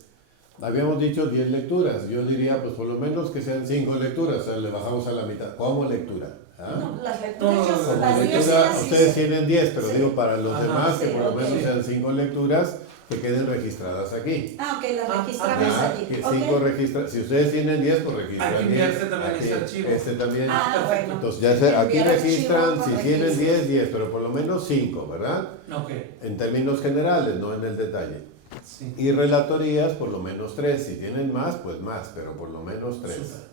habíamos dicho 10 lecturas, yo diría pues por lo menos que sean 5 lecturas, o sea, le bajamos a la mitad. ¿Cómo lectura? ¿Ah? No, las lecturas, No, yo- como las 10 sí Lectura, las ustedes hice. tienen 10, pero Sí. digo para los Ajá, demás que sí, por lo ok. menos sean 5 lecturas que queden registradas aquí. Ah, ok, las registramos Ah, allí. que Ok. 5 registra, si ustedes tienen 10, pues registran Aquí 10. enviarse también ese archivo. Este también. Ah, bueno. Entonces ya aquí Enviar archivo registran, con si registro. tienen 10, 10, pero por lo menos 5, ¿verdad? Ok, En términos generales, no en el detalle. sí. Y relatorías, por lo menos 3. Si tienen más, pues más, pero por lo menos 3. Súper.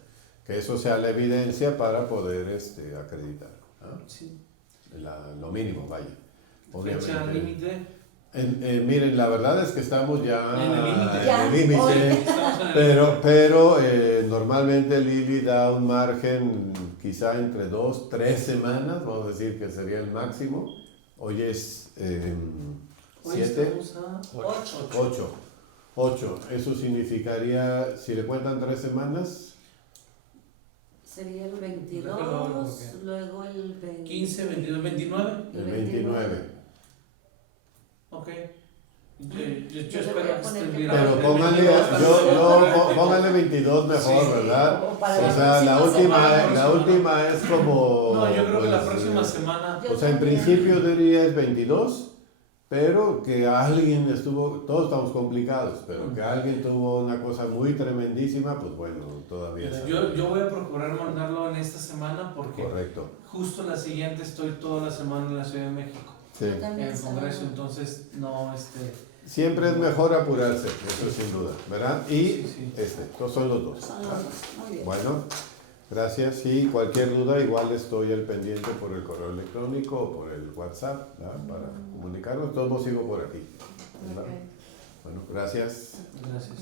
Que eso sea la evidencia para poder acreditar. ¿Ah? Sí. Lo mínimo, vaya. Fecha Obviamente. límite. Miren, la verdad es que estamos ya En el límite. Ya, en el límite, hoy. Estamos en el- pero normalmente Lili da un margen quizá entre 2, 3 semanas, vamos a decir que sería el máximo. Hoy es Hoy 7, estamos a 8. 8. Eso significaría, si le cuentan 3 semanas, Sería el 22, Déjalo, porque- luego el 20, 15, 22, 29. el 29. Ok. Yo Yo le voy espero a que poner estén que- bien. Pero El pónganle, 22 pónganle 22 mejor, Sí. ¿verdad? O para O la sea, la próxima última, semana. la última es como... No, yo creo que la pues, próxima semana. Yo O sea, en también. principio diría es 22, pero que alguien estuvo, todos estamos complicados, pero que alguien tuvo una cosa muy tremendísima, pues bueno, todavía es Yo voy a procurar mandarlo en esta semana porque correcto. justo la siguiente estoy toda la semana en la Ciudad de México, Sí. Yo en también el salgo. Congreso, entonces no, Siempre es mejor apurarse, eso sin duda, ¿verdad? Y Sí, sí. estos son los dos. Son los dos. Muy bien. Bueno, gracias. Y cualquier duda, igual estoy al pendiente por el correo electrónico o por el WhatsApp, ¿verdad? Para comunicarnos. Todos sigo por aquí, ¿verdad? Ok. Bueno, gracias. Gracias.